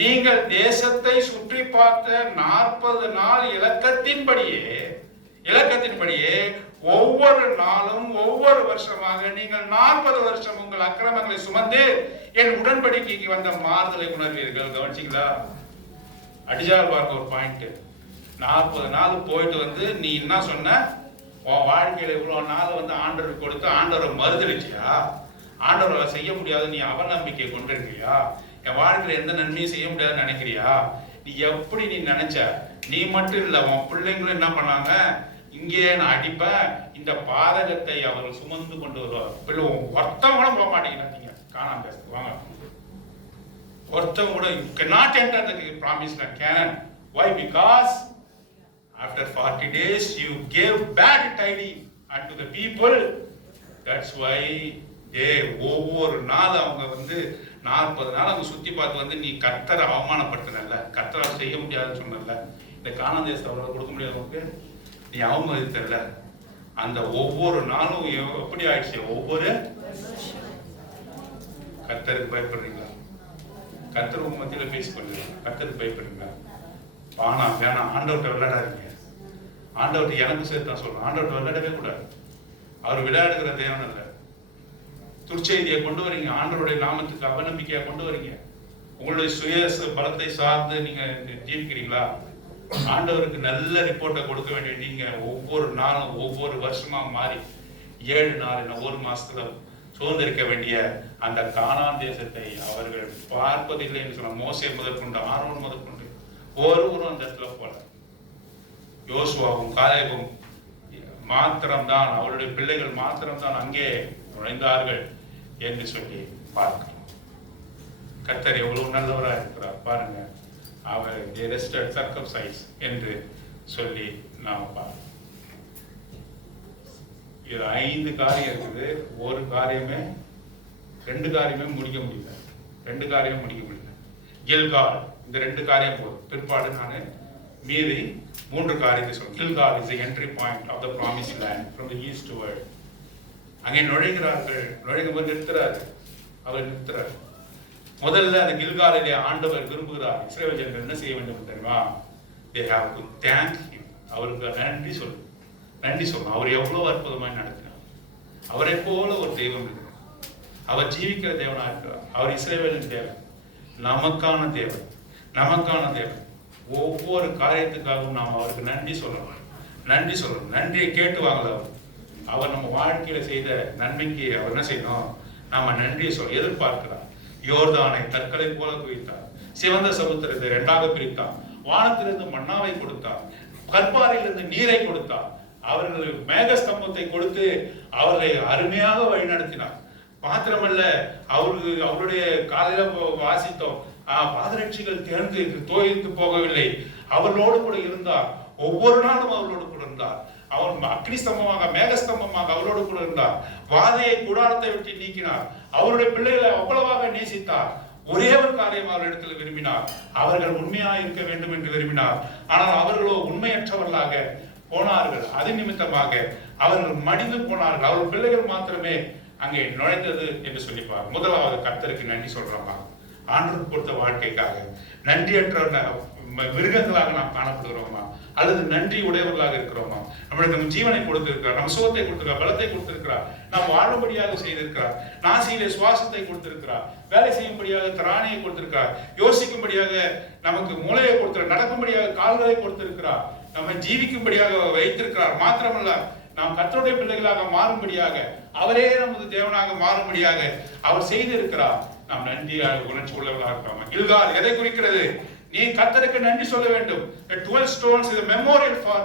நீங்கள் தேசத்தை சுற்றி பார்த்த 40 நாள் இலக்கத்தின்படியே ஒவ்வொரு நாளும் ஒவ்வொரு வருஷமாக நீங்கள் 40 வருஷம் உங்கள் அக்கிரமங்களை சுமந்து என் உடன்படிக்கைக்கு வந்த மாறுதலை உணர்வீர்கள். கவனிச்சிங்களா? அடிஜால் பார்க்க ஒரு பாயிண்ட். 40 நாள் போயிட்டு வந்து நீ என்ன சொன்ன? உன் வாழ்க்கையில இவ்வளவு நாள் வந்து ஆண்டவர் கொடுத்து ஆண்டவரை மறுதளிச்சியா? ஆண்டவரை செய்ய முடியாது நீ அவநம்பிக்கை கொண்டிருக்கிறியா? என் வாழ்க்கையில எந்த நன்மையும் செய்ய முடியாதுன்னு நினைக்கிறியா? நீ எப்படி நீ நினைச்ச? நீ மட்டும் இல்ல, உன் பிள்ளைங்களும் என்ன பண்ணாங்க? இங்கே நான் அடிப்பேன், இந்த பாதகத்தை அவர்கள் சுமந்து கொண்டு வருவார். பிள்ளை ஒருத்தவங்களும் போக மாட்டேங்கிறாங்க. காணாம பேசுறது வாங்க. ஒருத்தவங்க கூட you cannot enter the promised land Canaan. Why? Because after 40 days you gave bad tidings unto the people. That's why they ஒவ்வொரு நாள் அவங்க வந்து 40 நாள் அவங்க சுத்தி பார்த்து வந்து நீ கர்த்தரை அவமானப்படுத்தினல்ல, கர்த்தரை செய்ய முடியாதுன்னு சொன்னல, இந்த கானான் தேசத்தை அவரால் கொடுக்க முடியாது உனக்கு, நீ அவமதித்தல்ல. அந்த ஒவ்வொரு நாளும் எப்படி ஆயிடுச்சு? ஒவ்வொரு கர்த்தருக்கு பயப்படுறீங்களா? கர்த்தர் உங்க மத்தியில பேசிக்கொள்ளுங்க. கர்த்தருக்கு பயப்படுறீங்களா? பானா வேணாம், ஆண்டவர்கிட்ட விளையாடாதீங்க. ஆண்டவர்கிட்ட எனக்கு சேர்த்து தான் சொல்றேன், ஆண்டவர்கிட்ட விளையாடவே கூடாது. அவர் விளையாடுகிற தேவன் அல்ல. துர்ச்செய்தியை கொண்டு வரீங்க, ஆண்டவருடைய நாமத்துக்கு அவநம்பிக்கையா கொண்டு வரீங்க. உங்களுடைய சுய பலத்தை சார்ந்து நீங்க ஜீவிக்கிறீங்களா? ஆண்டவருக்கு நல்ல ரிப்போர்ட்டை கொடுக்க வேண்டிய நீங்க ஒவ்வொரு நாளும் ஒவ்வொரு வருஷமா மாறி 7 நாள் 1 மாசத்துல சுதந்திரிக்க வேண்டிய அந்த கானான் தேசத்தை அவர்கள் பார்ப்பதில்லை என்று சொன்ன மோசே முதற்கொண்டு ஆரோன் முதற்கொண்டு ஒருவரும் அந்த இடத்துல போல. யோசுவாவும் காலேபும் மாத்திரம்தான், அவருடைய பிள்ளைகள் மாத்திரம்தான் அங்கே நுழைந்தார்கள் என்று சொல்லி பார்க்கிறோம். கர்த்தர் எவ்வளவு நல்லவராக இருக்கிறார் பாருங்க. அவர் circumcised என்று சொல்லி நாம பார்க்கிறோம். இது 5 காரியம் இருக்குது. ஒரு காரியமே 2 காரியமே முடிக்க முடியல. 2 காரியம் முடிக்க முடியல. கில்கால், இந்த 2 காரியம் போதும். பிற்பாடு நான் மீதி 3 காரியத்தை சொல்றேன். Gilgal is the entry point of the promised land from the east world. அங்கே நுழைகிறார்கள். நுழைக்கும்போது நிறுத்துறாரு, அவர் நிறுத்துறாரு. முதல்ல அந்த கில்காலிலே ஆண்டவர் விரும்புகிறார். இஸ்ரவேல் ஜனங்கள் என்ன செய்ய வேண்டும் தெரியுமா? they have to thank him. அவருக்கு நன்றி சொல்லணும். அவர் எவ்வளவு அற்புதமாய் நடத்தினார். அவரை போல ஒரு தெய்வம் இருக்கிறார். அவர் ஜீவிக்கிற தேவனா இருக்கிறார். அவர் இஸ்ரவேலின் தேவன், நமக்கான தேவன். ஒவ்வொரு காரியத்துக்காகவும் நாம் அவருக்கு நன்றி சொல்லணும். நன்றியை கேட்டு வாங்கல. அவர் நம்ம வாழ்க்கையில செய்த நன்மைக்கு அவர் என்ன செய்யணும்? நாம நன்றியை எதிர்பார்க்கிறார். யோர்தானை கற்களை போல குவித்தார், சிவந்த சமுத்திரத்தை 2ஆக பிரித்தார், வானத்திலிருந்து மன்னாவை கொடுத்தார், கற்பாறையிலிருந்து நீரை கொடுத்தார், அவர்களுக்கு மேகஸ்தம்பத்தை கொடுத்து அவர்களை அருமையாக வழிநடத்தினார். மாத்திரமல்ல, அவருடைய காலையில வாசித்தோம், பாதரட்சிகள் தேர்ந்து தோய்ந்து போகவில்லை, அவர்களோடு கூட இருந்தார். ஒவ்வொரு நாளும் அவர்களோடு கூட இருந்தார். அவர் அக்னி ஸ்தம்பமாக மேகஸ்தம்பமாக அவரோடு கூட இருந்தார். வாதையை கூடாரத்தை விட்டு நீக்கினார். அவருடைய பிள்ளைகளை அவ்வளவாக நேசித்தார். ஒரே ஒரு காரியம் அவரிடத்தில் விரும்பினார், அவர்கள் உண்மையாக இருக்க வேண்டும் என்று விரும்பினார். ஆனால் அவர்களோ உண்மையற்றவர்களாக போனார்கள். அது நிமித்தமாக அவர்கள் மடிந்து போனார்கள். அவர் பிள்ளைகள் மாத்திரமே அங்கே நுழைந்தது என்று சொல்லிப்பார். முதலாவது கர்த்தருக்கு நன்றி சொல்றோமா? ஆண்டவர் கொடுத்த வாழ்க்கைக்காக நன்றியற்ற மிருகங்களாக நாம் காணப்படுகிறோமா, அல்லது நன்றி உடையவர்களாக இருக்கிறோமா? நம்மளுக்கு ஜீவனை கொடுத்திருக்கிறார், நம்ம சுகத்தை கொடுத்திருக்கிறார், பலத்தை கொடுத்திருக்கிறார், நாம் வாழும்படியாக செய்திருக்கிறார், நாசியிலே சுவாசத்தை கொடுத்திருக்கிறார், வேலை செய்யும்படியாக திராணியை கொடுத்திருக்கிறார், யோசிக்கும்படியாக நமக்கு மூளையை கொடுத்திருக்கிறார், நடக்கும்படியாக கால்களை கொடுத்திருக்கிறார், நம்ம ஜீவிக்கும்படியாக வைத்திருக்கிறார். மாத்திரமல்ல, நாம் கர்த்தருடைய பிள்ளைகளாக மாறும்படியாக, அவரே நமது தேவனாக மாறும்படியாக அவர் செய்திருக்கிறார். நாம் நன்றியாக உணர்ச்சி உள்ளவர்களாக இருக்கிறோமா? கில்கால் எதை குறிக்கிறது? நீ கர்த்தருக்கு நன்றி சொல்ல வேண்டும். The 12 stones is a memorial for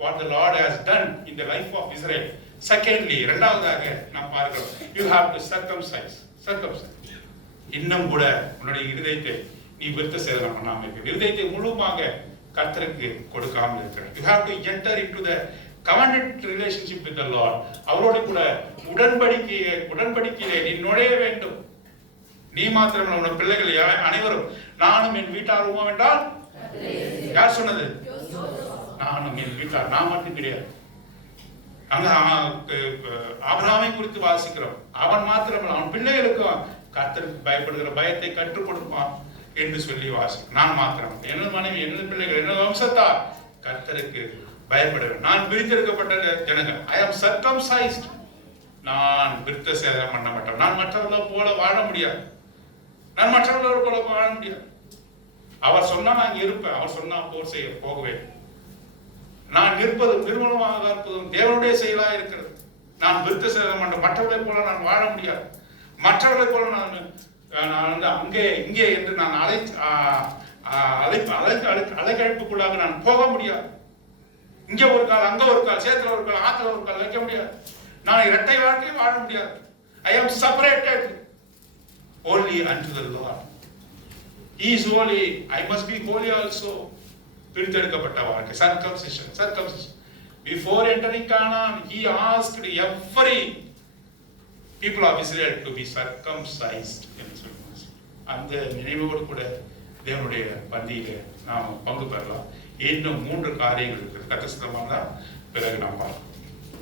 what the Lord has done in the life of Israel. Secondly, இரண்டாவதாக நாம் பார்க்கிறோம், you have to circumcise. இன்னும் கூட உன்னுடைய இருதயத்தை நீ விருத்த சேதனம் பண்ணாமல் இருக்கிற, இருதயத்தை முழுமாக கர்த்தருக்கு கொடுக்காமல் இருக்கிற. You have to enter into the covenant relationship with the Lord. அவரோடு கூட உடன்படிக்கையிலே நீ நுழைய வேண்டும். நீ மாத்திரமல்ல, உன் பிள்ளைகள் அனைவரும். நானும் என் வீட்டாருமா என்றால் யார் சொன்னது? நானும் என் வீட்டார். நான் மட்டும் கிடையாது. அங்க ஆபிரகாமை குறித்து வாசிக்கிறோம். அவன் மாத்திரமல்ல, அவன் பிள்ளைகளுக்கும் கர்த்தருக்கு பயப்படுகிற பயத்தை கற்றுக் கொடுப்பான் என்று சொல்லி வாசிக்கிறோம். நான் மாத்திரம், எனது மனைவி, எனது பிள்ளைகள், எனது வம்சத்தார் கர்த்தருக்கு பயப்படுகிறேன். நான் பிரித்தெடுக்கப்பட்ட ஜனங்கள். I am circumcised. நான் விருத்த சேதனம் பண்ண மாட்டேன். நான் மற்றவர்களை போல வாழ முடியாது. அவர் சொன்னா நான் இருப்பேன், அவர் சொன்னா போர் செய்ய போகுவேன். நான் நிற்பதும் நிர்மலமாக இருப்பதும் தேவனுடைய செயலா இருக்கிறது. நான் விருத்த சேதனம் பண்ண மற்றவர்களை போல நான் வாழ முடியாது. மற்றவர்களை போல நான் அங்கே இங்கே என்று நான் அலைக்கழிப்புக்குள்ளாக நான் போக முடியாது. இங்க ஒரு கால், அங்க ஒரு கால், சேத்துல ஒரு கால், ஆத்துல ஒரு கால் வைக்க முடியாது. நான் இரட்டை வாழ்க்கை வாழ முடியாது. I am separated only unto the Lord. He is holy, I must be holy also. பிரித்தெடுக்கப்பட்ட வாழ்க்கை, circumcision. Before entering Canaan, he asked every people of Israel to be circumcised. அந்த நினைவோடு கூட தேவனுடைய பந்தியிலே நாம் பங்கு பெறலாம். இன்னும் 3 காரியங்கள் இருக்குது. கர்த்தர் சித்தமானால் பிறகு நாம் பார்க்கலாம்.